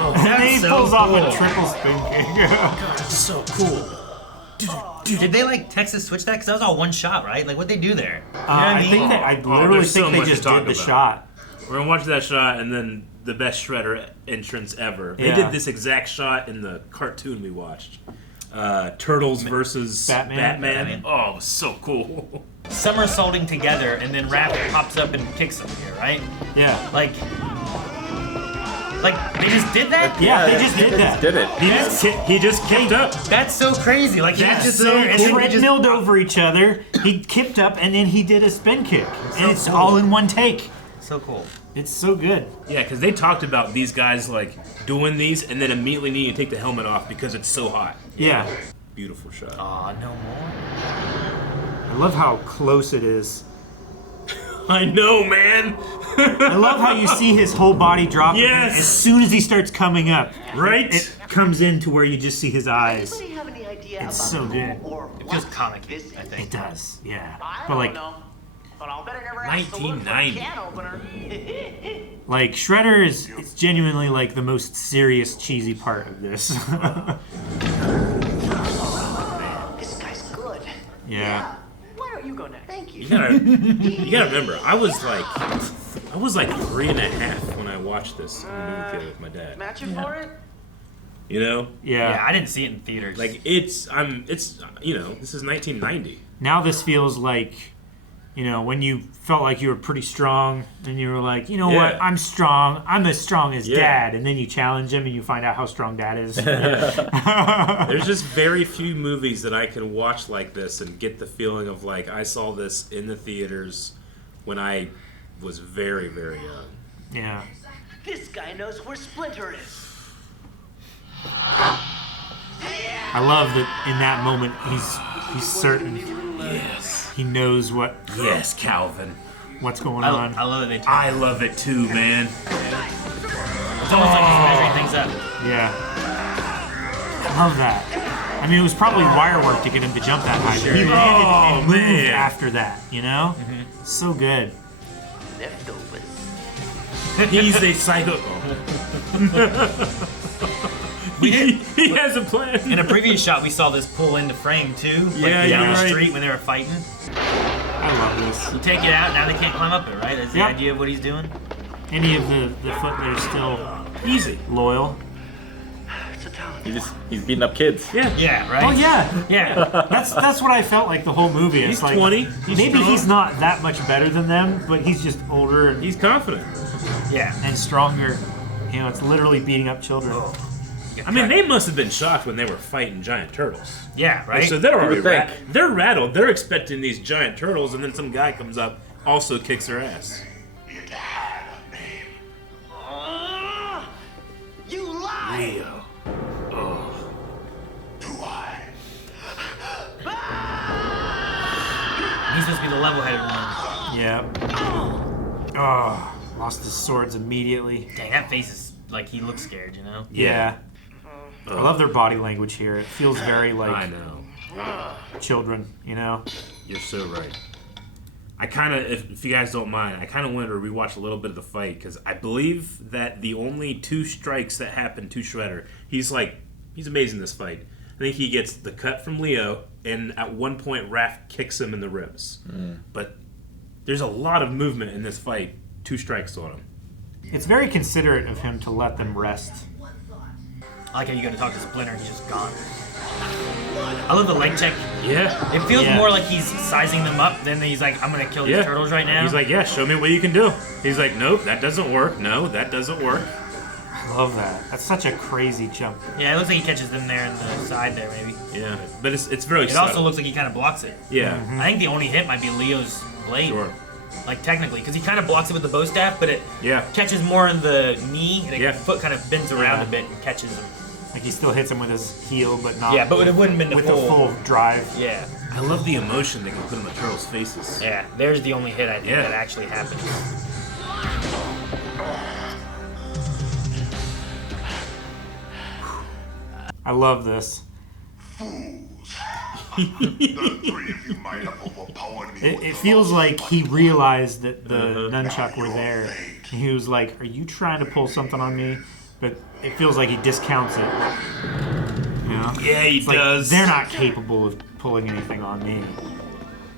Oh, And then he so pulls off cool. a triple spin kick. God, it's so cool. Did they like Texas switch that? Because that was all one shot, right? Like, what they do there? You know what I think that I literally there's so think they much to just talk did the about. shot. We're gonna watch that shot and then the best Shredder entrance ever. They Yeah. did this exact shot in the cartoon we watched. Turtles versus Batman. Oh, it was so cool. Somersaulting together, and then Raph pops up and kicks them here, right? Yeah. Like they just did that? Yeah, they just did that. Did it? He just kicked up. That's so crazy. Like, Yeah, he's just so there, and then he just treadmilled over each other. He kicked up, and then he did a spin kick, and it's cool. all in one take. so cool. It's so good. Yeah, because they talked about these guys like doing these and then immediately needing to take the helmet off because it's so hot. Yeah. Beautiful shot. Aw, no more. I love how close it is. I know, man. I love how you see his whole body drop. Yes. As soon as he starts coming up, Right? it comes in to where you just see his eyes. Anybody have any idea It's about so who good. or It feels what comic, this is? I It think. does, yeah. I But don't like, know. But I'll bet I never asked to look for a 1990. can opener. like Shredder is it's genuinely like the most serious, cheesy part of this. This guy's good. Yeah. Why don't you go next? Thank you. You gotta remember, I was like 3.5 when I watched this in the movie theater with my dad. Match you for it? You know? Yeah, I didn't see it in theaters. Like it's you know, this is 1990. Now this feels like, you know, when you felt like you were pretty strong, and you were like, you know what, Yeah. I'm strong. I'm as strong as Yeah. Dad. And then you challenge him, and you find out how strong Dad is. There's just very few movies that I can watch like this and get the feeling of like I saw this in the theaters when I was very, very young. Yeah. This guy knows where Splinter is. I love that in that moment he's certain. Yes. He knows Yes, Calvin. what's going on. I love it. I love it too, man. It's almost like he's measuring things up. Yeah. I love that. I mean, it was probably wire work to get him to jump that high. But he landed and moved man. after that, you know? So good. Leftovers. He's a psycho. We did. He has a plan. In a previous shot, we saw this pull into frame too. Like Yeah, down you're the right. street when they were fighting. I love this. You take it out, now they can't climb up it, right? That's the Yep. idea of what he's doing. Any of the foot that are still Easy. loyal. It's a talent. He's beating up kids. Yeah. Yeah, right? Oh yeah. Yeah. That's what I felt like the whole movie. It's He's like 20. He's maybe strong. he's not that much better than them, but he's just older and, He's confident. Yeah. and stronger. You know, it's literally beating up children. I mean, they must have been shocked when they were fighting giant turtles. Yeah, right? So they're already would think. they're rattled. They're expecting these giant turtles, and then some guy comes up, also kicks their ass. It had a name. You lie! Leo. Oh. Do I? He's supposed to be the level-headed one. Yeah. Oh, lost his swords immediately. Dang, that face is like he looks scared, you know? Yeah. I love their body language here. It feels very I like know. children, you know? You're so right. I kind of, if you guys don't mind, I kind of wanted to rewatch a little bit of the fight because I believe that the only 2 strikes that happened to Shredder, he's amazing in this fight. I think he gets the cut from Leo, and at one point Raph kicks him in the ribs. But there's a lot of movement in this fight. 2 strikes on him. It's very considerate of him to let them rest. I like how you go to talk to Splinter and he's just gone. I love the leg check. Yeah. It feels Yeah. more like he's sizing them up than he's like, I'm going to kill these turtles right now. He's like, yeah, show me what you can do. He's like, nope, that doesn't work. No, that doesn't work. I love that. That's such a crazy jump. Yeah, it looks like he catches them there in the side there, maybe. Yeah, but it's very It subtle. also looks like he kind of blocks it. Yeah. I think the only hit might be Leo's blade. Sure. like technically, because he kind of blocks it with the bow staff, but it catches more in the knee, and the foot kind of bends around a bit and catches him. Like he still hits him with his heel, but not. Yeah, but it wouldn't have been with the full drive. Yeah. I love the emotion they can put in the turtles' faces. Yeah, there's the only hit I think that actually happened. I love this. It feels like he realized that the nunchuck were there. And he was like, "Are you trying to pull something on me?" But it feels like he discounts it. You know? Yeah, he does. They're not capable of pulling anything on me.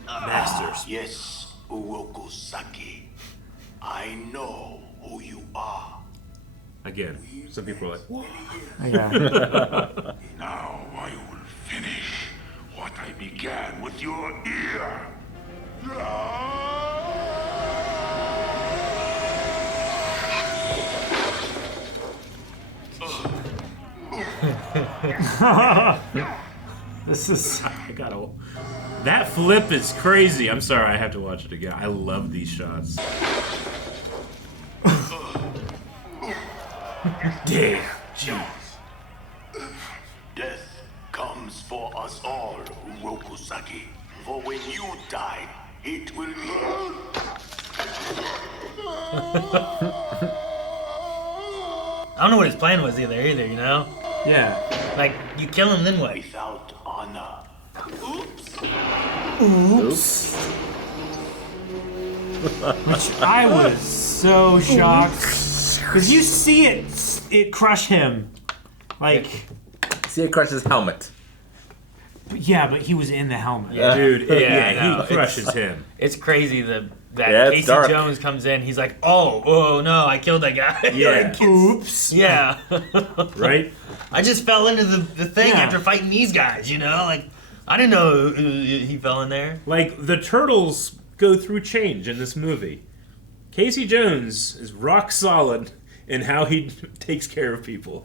Masters. Yes, Uroku-saki. I know who you are. Again, some people are like, what? Now I will finish what I began with your ear. This is. I gotta. That flip is crazy. I'm sorry, I have to watch it again. I love these shots. Damn, jeez. Death comes for us all, Uroku-saki. For when you die, it will be. I don't know what his plan was either, you know? Yeah. Like, you kill him, then what? Without honor. Oops. Oops. Which I was so shocked. Because you see it crush him. Like. See it crush his helmet. Yeah, but he was in the helmet. Yeah, dude. Yeah, he crushes him. It's crazy that Casey Jones comes in. He's like, oh no, I killed that guy. Yeah. Like, oops. Yeah. Right? I just fell into the thing after fighting these guys, you know? Like, I didn't know he fell in there. Like, the turtles go through change in this movie. Casey Jones is rock solid in how he takes care of people,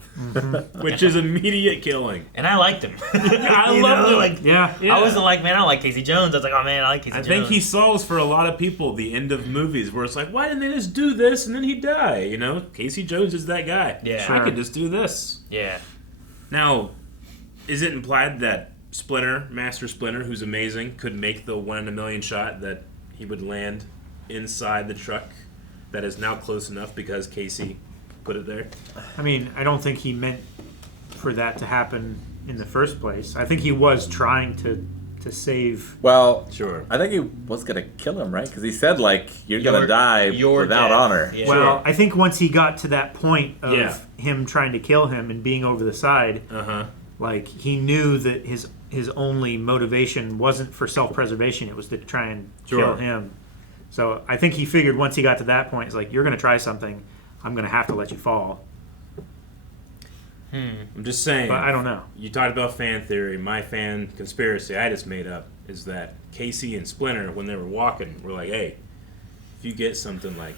which is immediate killing. And I liked him. I loved him. Like, yeah. I wasn't like, man, I don't like Casey Jones. I was like, oh man, I like Casey Jones. I think he solves for a lot of people the end of movies where it's like, why didn't they just do this and then he'd die? You know, Casey Jones is that guy. Yeah, I could just do this. Yeah. Now, is it implied that Splinter, Master Splinter, who's amazing, could make the 1 in a million shot that he would land inside the truck that is now close enough because Casey put it there? I mean, I don't think he meant for that to happen in the first place. I think he was trying to save. Well, sure. I think he was gonna kill him, right? Because he said like, "You're gonna die without honor." Yeah. Well, I think once he got to that point of him trying to kill him and being over the side, like he knew that his only motivation wasn't for self-preservation; it was to try and kill him. So I think he figured once he got to that point, it's like, you're gonna try something, I'm gonna have to let you fall. I'm just saying. But I don't know. You talked about fan theory. My fan conspiracy I just made up is that Casey and Splinter, when they were walking, were like, hey, if you get something like,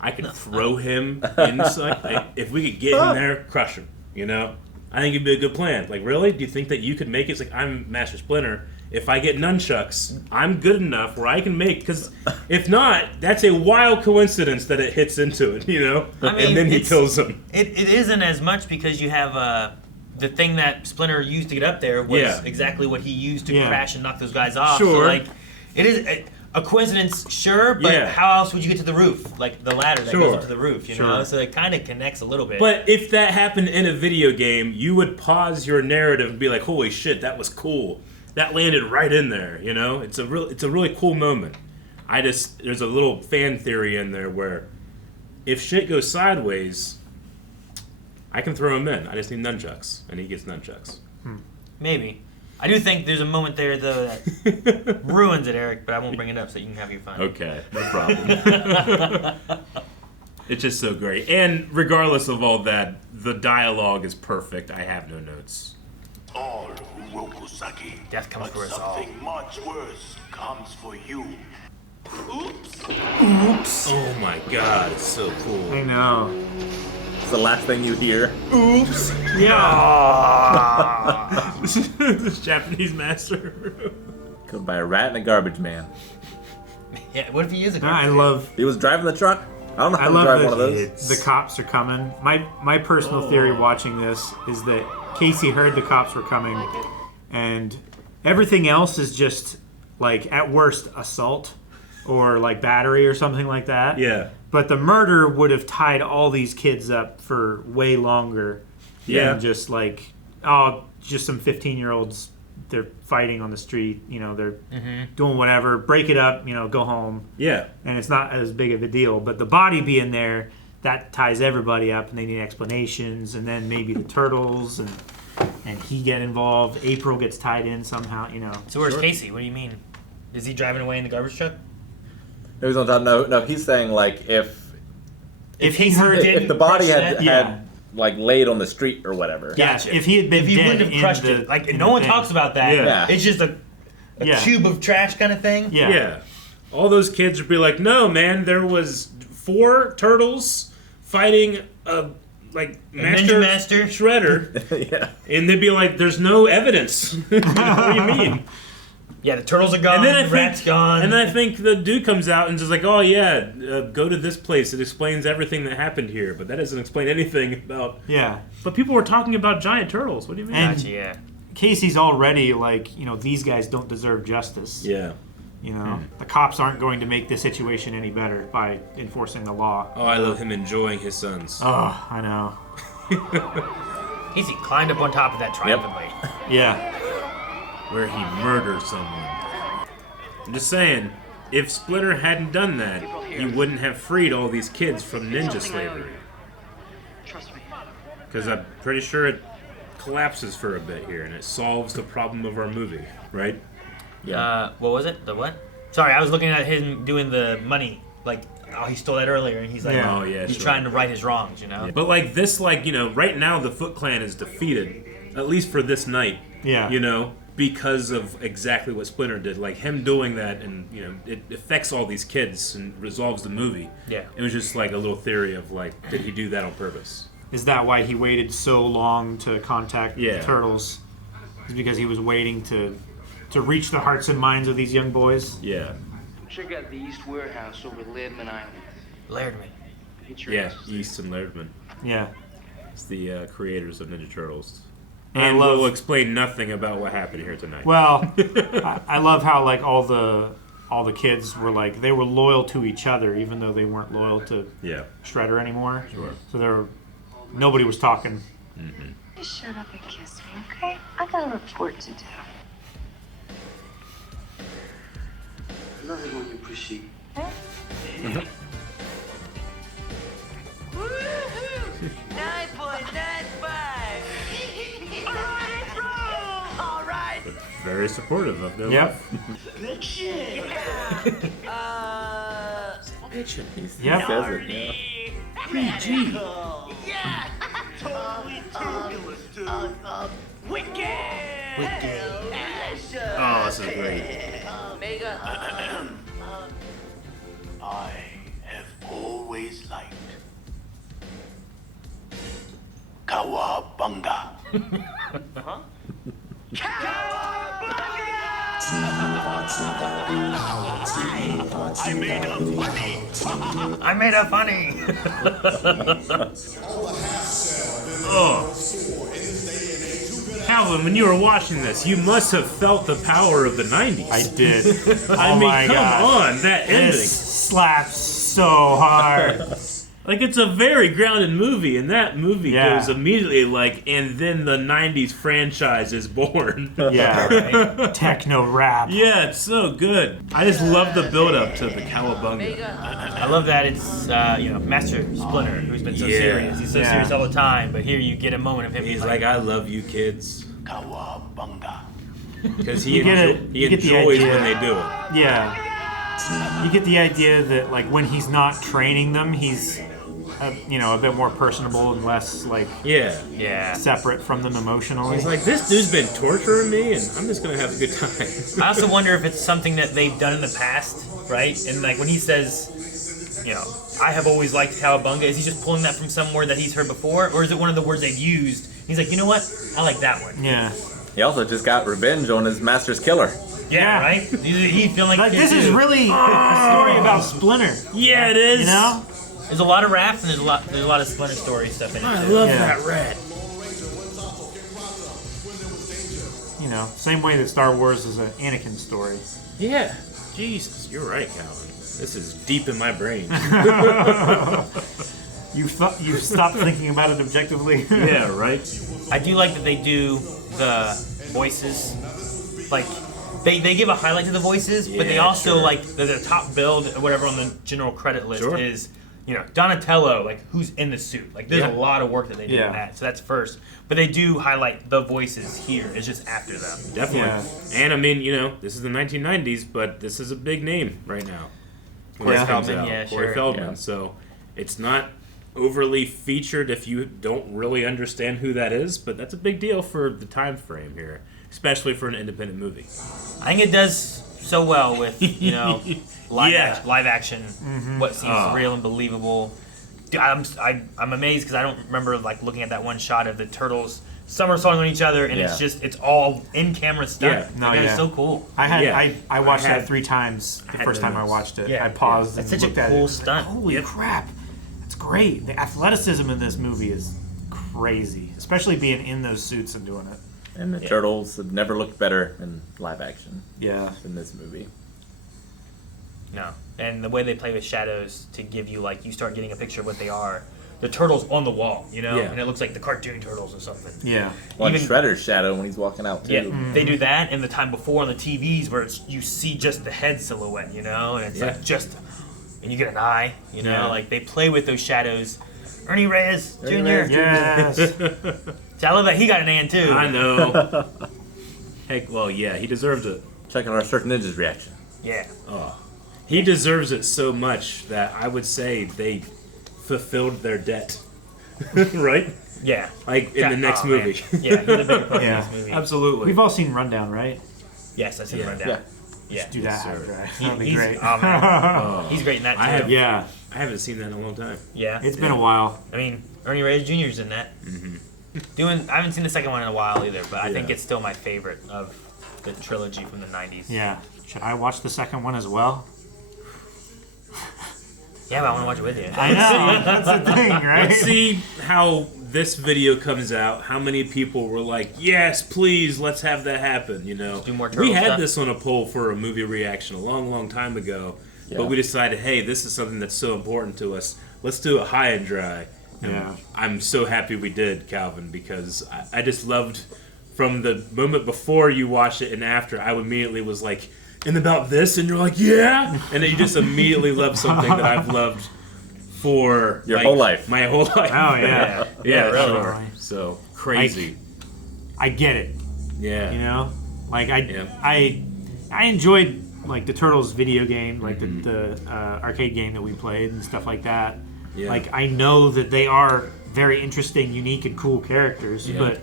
I could throw him inside. Like, if we could get in there, crush him, you know? I think it'd be a good plan. Like, really? Do you think that you could make it? It's like, I'm Master Splinter. If I get nunchucks, I'm good enough where I can make... Because if not, that's a wild coincidence that it hits into it, you know? I mean, and then he kills him. It isn't as much because you have the thing that Splinter used to get up there was exactly what he used to crash and knock those guys off. Sure. So, like, it is a coincidence, sure, but how else would you get to the roof? Like, the ladder that goes up to the roof, you know? So it kind of connects a little bit. But if that happened in a video game, you would pause your narrative and be like, holy shit, that was cool. That landed right in there, you know? It's a really cool moment. There's a little fan theory in there where if shit goes sideways, I can throw him in. I just need nunchucks, and he gets nunchucks. Maybe. I do think there's a moment there, though, that ruins it, Eric, but I won't bring it up so you can have your fun. Okay, no problem. It's just so great. And regardless of all that, the dialogue is perfect. I have no notes. All Uroku-saki. Death comes for us all. Something much worse comes for you. Oops. Oops. Oh my god, it's so cool. I know. It's the last thing you hear. Oops. Yeah. This Japanese master. Killed by a rat and a garbage man. Yeah, what if he is a I love. He was driving the truck. I don't know how to drive one of those. The cops are coming. My personal theory watching this is that Casey heard the cops were coming, and everything else is just like at worst assault or like battery or something like that. Yeah. But the murder would have tied all these kids up for way longer than just like just some 15-year-olds. They're fighting on the street, they're doing whatever, break it up, go home. Yeah. And it's not as big of a deal. But the body being there, that ties everybody up, and they need explanations, and then maybe the turtles and he get involved. April gets tied in somehow, So where's Casey? What do you mean? Is he driving away in the garbage truck? No, he's on top. No, he's saying like if he heard if the body had like laid on the street or whatever. Gotcha. If he had been dead wouldn't have crushed it. Like no one talks about that. Yeah. It's just a cube of trash kind of thing. Yeah. All those kids would be like, no, man, there was 4 turtles fighting a master shredder. Yeah. And they'd be like, there's no evidence. What do you mean? Yeah, the turtles are gone, the rat's gone. And then I think the dude comes out and just like, oh yeah, go to this place. It explains everything that happened here. But that doesn't explain anything about... Yeah. But people were talking about giant turtles. What do you mean? And Casey's already like, these guys don't deserve justice. Yeah. The cops aren't going to make the situation any better by enforcing the law. Oh, I love him enjoying his sons. Oh, I know. Casey climbed up on top of that triumphantly. Yeah. Where he murdered someone. I'm just saying, if Splinter hadn't done that, he wouldn't have freed all these kids from ninja slavery. Trust me. Because I'm pretty sure it collapses for a bit here, and it solves the problem of our movie, right? Yeah. What was it? The what? Sorry, I was looking at him doing the money. Like, he stole that earlier, and he's like, he's trying to right his wrongs, Yeah. But like this, right now the Foot Clan is defeated, at least for this night. Yeah. Because of exactly what Splinter did. Like him doing that, and it affects all these kids and resolves the movie. Yeah. It was just like a little theory of like, did he do that on purpose? Is that why he waited so long to contact the turtles? Is because he was waiting to reach the hearts and minds of these young boys? Yeah. Check out the East Warehouse over Laird-Man Island. Laird-Man. Yeah, East and Laird-Man. Yeah. It's the creators of Ninja Turtles. And And we'll explain nothing about what happened here tonight. Well, I love how like all the kids were like they were loyal to each other even though they weren't loyal to Shredder anymore. Sure. So nobody was talking. Mm-hmm. Just shut up and kiss me, okay? I got a report to do. Love it when you proceed. Woohoo! 9.95! All right! Very supportive of their life. Good shit! Bitchin'. He Yep. says it, yeah. PG! Yeah! Totally turbulent, dude! Wicked! Oh, this is great. Mega. I have always liked Cowabunga. Huh? I made a funny. I made a funny. Oh. Calvin, when you were watching this, you must have felt the power of the 90s. I did. I mean, my come gosh. on, that ending. This slaps so hard. Like, it's a very grounded movie, and that movie goes immediately like, and then the 90s franchise is born. Yeah, right. Techno rap. Yeah, it's so good. I just love the build-up to the Cowabunga. I love that it's Master Splinter, who's been so serious. He's so serious all the time, but here you get a moment of him. He's like, I love you kids. Cowabunga. Because he you get the enjoys idea. when they do it. Yeah. You get the idea that like when he's not training them, he's a bit more personable and less like separate from them emotionally. He's like, this dude's been torturing me, and I'm just gonna have a good time. I also wonder if it's something that they've done in the past, right? And like when he says, I have always liked Cowabunga, is he just pulling that from somewhere that he's heard before, or is it one of the words they've used? He's like, you know what? I like that one. Yeah. He also just got revenge on his master's killer. Yeah, right? He feel like this is really a story about Splinter. Yeah, it is. You know? There's a lot of Raph and there's a lot of Splinter story stuff in it. I too. love that rat. You know, same way that Star Wars is an Anakin story. Yeah. Jesus, you're right, Calvin. This is deep in my brain. You've stopped thinking about it objectively. Yeah, right. I do like that they do the voices. Like, they give a highlight to the voices, but they also, like, the top build or whatever on the general credit list is, you know, Donatello, like, who's in the suit. Like, there's a lot of work that they do in that, so that's first. But they do highlight the voices here. It's just after them. Definitely. Yeah. And, I mean, you know, this is the 1990s, but this is a big name right now. Corey Feldman, Corey Feldman. So it's not overly featured if you don't really understand who that is, but that's a big deal for the time frame here, especially for an independent movie. I think it does so well with, you know, live action, what seems real and believable. Dude, I'm amazed because I don't remember like looking at that one shot of the turtles somersaulting on each other, and it's all in camera stuff. Yeah, It's so cool. I watched that 3 times. The first time I watched it, I paused and looked at it. That's such a cool stunt. Like, holy crap! It's great. The athleticism in this movie is crazy, especially being in those suits and doing it. And the turtles have never looked better in live action. Yeah, in this movie. No, and the way they play with shadows to give you like you start getting a picture of what they are. The turtle's on the wall, you know, and it looks like the cartoon turtles or something. Yeah, Well, even Shredder's shadow when he's walking out too. Yeah, they do that, and the time before on the TVs where you see just the head silhouette, you know, and it's like just, and you get an eye, you know, like they play with those shadows. Ernie Reyes Jr. Yes. See, I love that he got an A too. I know. Heck, well, yeah, he deserves it. Check out our Surf Ninjas reaction. Yeah. Oh, he deserves it so much that I would say they fulfilled their debt. Right? Yeah. Like in the next movie. Yeah, he's a big part in this movie. Absolutely. We've all seen Rundown, right? Yes, I've seen Rundown. Yeah. Just do that. That'd be He's great. Oh, man. He's great in that too. I haven't seen that in a long time. Yeah. It's been a while. I mean, Ernie Reyes Jr.'s in that. I haven't seen the second one in a while either, but I think it's still my favorite of the trilogy from the 90s. Yeah. Should I watch the second one as well? Yeah, but I want to watch it with you. I know. That's the thing, right? Let's see how this video comes out. How many people were like, yes, please, let's have that happen, you know? Do more we had stuff. this on a poll for a movie reaction a long, long time ago, but we decided, hey, this is something that's so important to us. Let's do it high and dry. And I'm so happy we did, Calvin, because I just loved, from the moment before you watched it and after, I immediately was like, and about this, and you're like, yeah, and then you just immediately love something that I've loved for your whole life, my whole life. Oh yeah, really. Sure. So crazy. I get it. Yeah, you know, like I enjoyed like the Turtles video game, like the arcade game that we played and stuff like that. Yeah. Like I know that they are very interesting, unique, and cool characters, but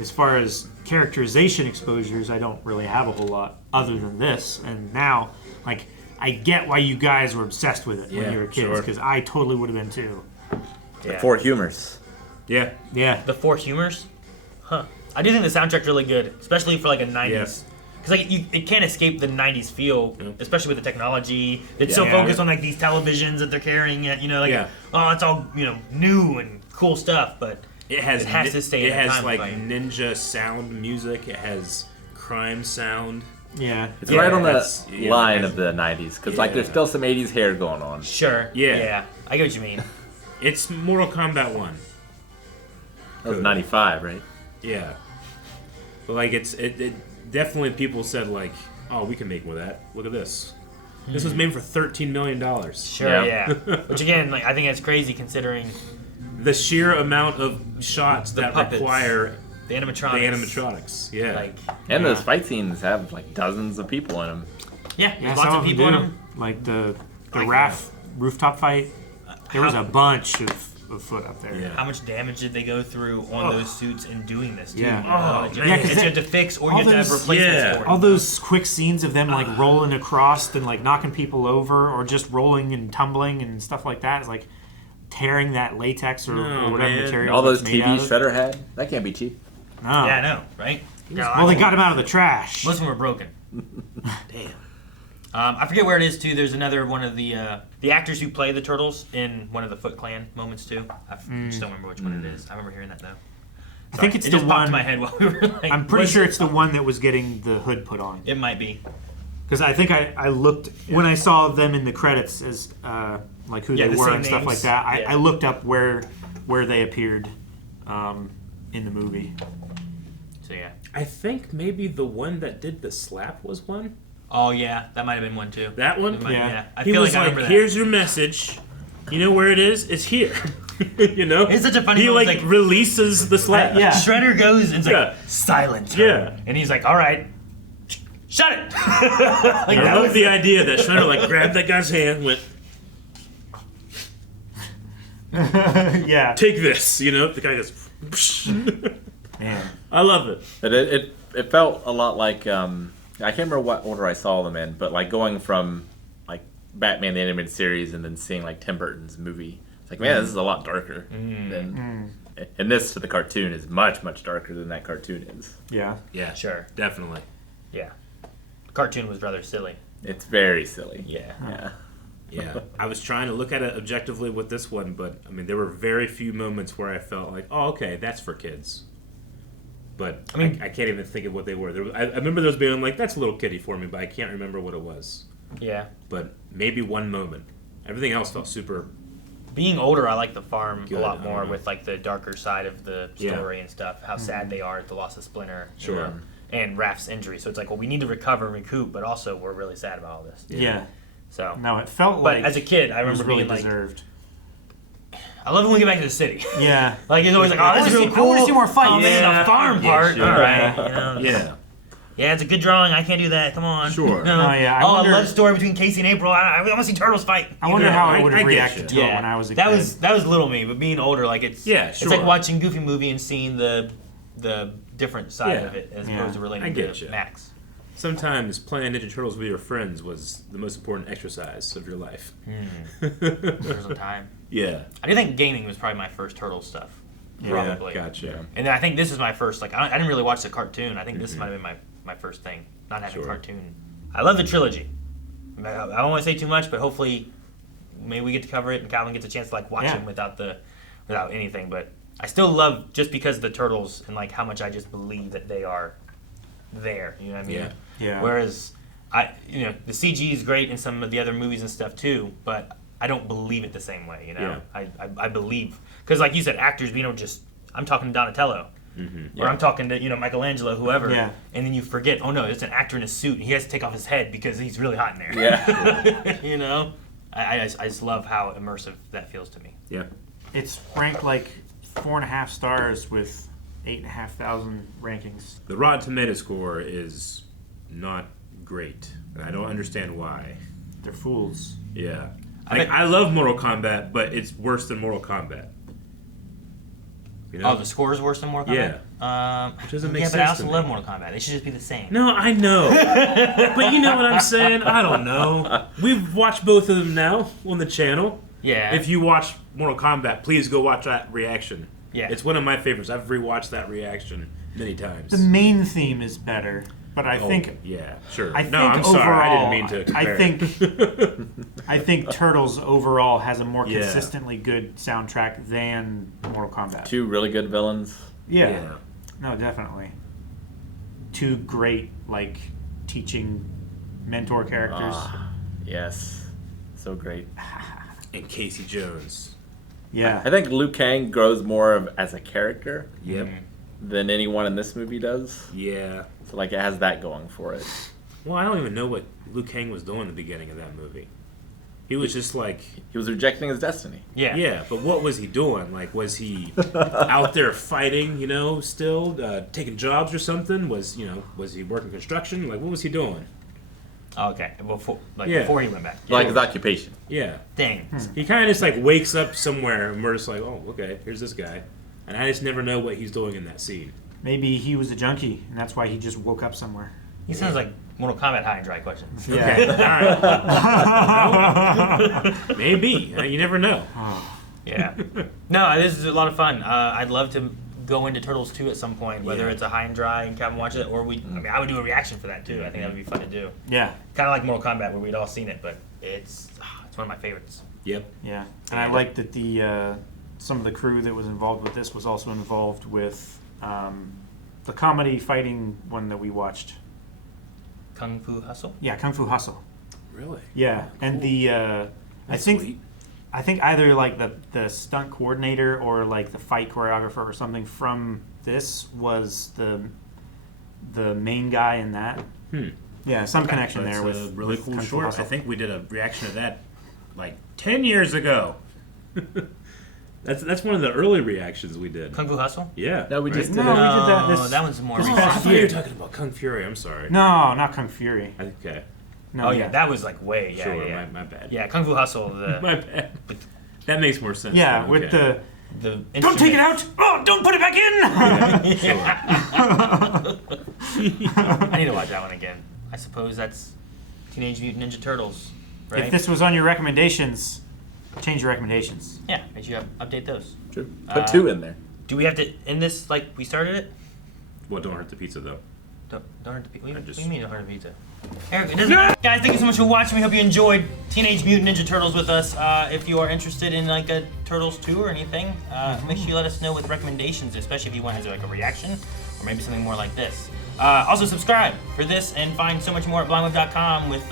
as far as characterization exposures, I don't really have a whole lot other than this. And now, like, I get why you guys were obsessed with it when you were kids, because I totally would have been too. The Four Humors. Yeah. The Four Humors? Huh. I do think the soundtrack's really good, especially for like a 90s. Because like it can't escape the 90s feel, especially with the technology. It's so focused on like these televisions that they're carrying, you know, like, oh, it's all, you know, new and cool stuff, but it has to stay in It has time like frame. ninja sound music. It has crime sound. Yeah. It's right on the line of the 90s, because like there's still some 80s hair going on. Sure. Yeah. I get what you mean. It's Mortal Kombat 1. That was 95, right? Yeah. But like it definitely people said like, oh, we can make more of that. Look at this. This was made for $13 million. Sure, yeah. Which again, like I think that's crazy considering the sheer amount of shots that puppets, require the animatronics. Yeah. Like, and those fight scenes have like dozens of people in them. Yeah, Yeah, lots some of people in them. Like the rooftop fight. There was a bunch of foot up there. How much damage did they go through on those suits in doing this too? Yeah. You have to fix or you have to have replacements for it. All those quick scenes of them like rolling across and like knocking people over or just rolling and tumbling and stuff like that is like tearing that latex or whatever material. All those it's made TVs out of. Shredder had, that can't be cheap. No. Yeah, I know, right? Well, they got him out of the trash. Most of them were broken. Damn. I forget where it is too. There's another one of the actors who play the turtles in one of the Foot Clan moments too. I just don't remember which one it is. I remember hearing that though. I think it's it the just popped one. in my head while we were like. I'm pretty sure it's the one that was getting the hood put on. It might be. Because I think I looked when I saw them in the credits as like who they the were same and stuff like names. that. Yeah. I looked up where they appeared in the movie. So yeah. I think maybe the one that did the slap was one. Oh yeah, that might have been one too. That one? Yeah. I He feel was like I like, remember that. here's your message. You know where it is? It's here. You know? It's such a funny He moment, like it's like- releases the slap. Shredder goes and it's like Yeah. silent. Yeah. And he's like, all right, shut it. I love the idea that Shredder like grabbed that guy's hand, went, Yeah. take this. You know, the guy goes. Man. I love it. But it felt a lot like I can't remember what order I saw them in, but like going from like Batman the Animated Series and then seeing like Tim Burton's movie. It's like, man, this is a lot darker than. And this to the cartoon is much darker than that cartoon is. Yeah. Yeah. Sure. Definitely. Yeah. The cartoon was rather silly. It's very silly. Yeah. Yeah. Yeah, I was trying to look at it objectively with this one, but I mean, there were very few moments where I felt like, oh, okay, that's for kids. But I mean, I can't even think of what they were. I remember those being like, that's a little kiddie for me, but I can't remember what it was. Yeah. But maybe one moment. Everything else felt super. Being older, I like the farm Good, a lot I more don't know. with like the darker side of the story and stuff. How sad they are at the loss of Splinter. you Sure. know, and Raph's injury. So it's like, well, we need to recover and recoup, but also we're really sad about all this. Yeah. So. No, it felt But like as a kid, I it was remember really being like, deserved. I love it when we get back to the city. Yeah. Like it's always like, oh, this is real cool. I want to see more fights. Oh man, the farm part. sure. All right. You know, Yeah. Yeah, it's a good drawing. I can't do that. Come on. Sure. No. Oh, yeah, I a wonder- love story between Casey and April. I want to see turtles fight. I wonder how I would I have get reacted you. to it when I was a that kid. was little me, but being older, like it's Yeah, It's like sure. watching Goofy movie and seeing the different side Yeah. of it as Yeah. opposed to I relating get to you. Max. Sometimes playing Ninja Turtles with your friends was the most important exercise of your life. There's some time. Yeah. I do think gaming was probably my first turtle stuff. Probably. Yeah, gotcha. And then I think this is my first. Like I didn't really watch the cartoon. I think this might have been my first thing. Not having a cartoon. I love the trilogy. I don't want to say too much, but hopefully, maybe we get to cover it and Calvin gets a chance to like watch them without anything. But I still love just because of the turtles and like how much I just believe that they are there. You know what I mean? Yeah. Yeah. Whereas the CG is great in some of the other movies and stuff too, but I don't believe it the same way. You know, I believe because like you said, actors. I'm talking to Donatello. Or I'm talking to Michelangelo, whoever, and then you forget. Oh no, it's an actor in a suit, and he has to take off his head because he's really hot in there. Yeah. You know, I just love how immersive that feels to me. Yeah. It's ranked like 4.5 stars with 8,500 rankings. The Rotten Tomato score is not great. And I don't understand why. They're fools. Yeah. I love Mortal Kombat, but it's worse than Mortal Kombat. You know? Oh, the score is worse than Mortal Kombat? Which doesn't make but sense I also to me. love Mortal Kombat. They should just be the same. No, I know. But you know what I'm saying? I don't know. We've watched both of them now on the channel. Yeah. If you watch Mortal Kombat, please go watch that reaction. Yeah. It's one of my favorites. I've rewatched that reaction many times. The main theme is better, but I think yeah, sure. I No, think I'm sorry. I overall, didn't mean to I compare. I think Turtles overall has a more Yeah. consistently good soundtrack than Mortal Kombat. Two really good villains. Yeah. No, definitely. Two great like teaching mentor characters. Yes. So great. And Casey Jones. Yeah. I think Liu Kang grows more as a character. Yep. Than anyone in this movie does. Yeah. So like it has that going for it. Well, I don't even know what Liu Kang was doing in the beginning of that movie. He was just like... He was rejecting his destiny. Yeah. Yeah, but what was he doing? Like, was he out there fighting, still? Taking jobs or something? Was he working construction? Like, what was he doing? Oh, okay. Before he went back. Like his occupation. Yeah. Dang. He kind of just like wakes up somewhere and we're just like, oh, okay, here's this guy. And I just never know what he's doing in that scene. Maybe he was a junkie, and that's why he just woke up somewhere. He sounds like Mortal Kombat high and dry questions. Yeah. Okay, all right. Maybe. You never know. Yeah. No, this is a lot of fun. I'd love to go into Turtles 2 at some point, whether it's a high and dry and Calvin watches it, or I would do a reaction for that too. I think that would be fun to do. Yeah. Kind of like Mortal Kombat, where we'd all seen it, but it's one of my favorites. Yep. Yeah, and I like that the some of the crew that was involved with this was also involved with the comedy fighting one that we watched. Kung Fu Hustle? Yeah, Kung Fu Hustle. Really? Yeah, cool. And the That's sweet. I think either like the stunt coordinator or like the fight choreographer or something from this was the main guy in that. Yeah, some connection there with a really with cool Kung Fu short. Hustle. I think we did a reaction to that like 10 years ago. That's one of the early reactions we did. Kung Fu Hustle? Yeah. No, we just did we did that. This, that one's more. I thought you were talking about Kung Fury. I'm sorry. No, not Kung Fury. Okay. No, Oh yeah, that was like way Sure, yeah. my bad. Yeah, Kung Fu Hustle. My bad. That makes more sense. Yeah, then, with okay. the don't take it out! Oh, don't put it back in! I need to watch that one again. I suppose that's Teenage Mutant Ninja Turtles, right? If this was on your recommendations, change your recommendations. Yeah, make sure you update those. True. Put 2 in there. Do we have to end this like we started it? Well, don't hurt the pizza though. Don't hurt the pizza. What do you mean don't hurt the pizza? Eric, it doesn't matter. Guys, thank you so much for watching. We hope you enjoyed Teenage Mutant Ninja Turtles with us. If you are interested in like a Turtles 2 or anything, make sure you let us know with recommendations, especially if you want to do like a reaction or maybe something more like this. Also, subscribe for this and find so much more at blindweb.com with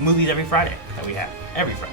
movies every Friday that we have. Every Friday.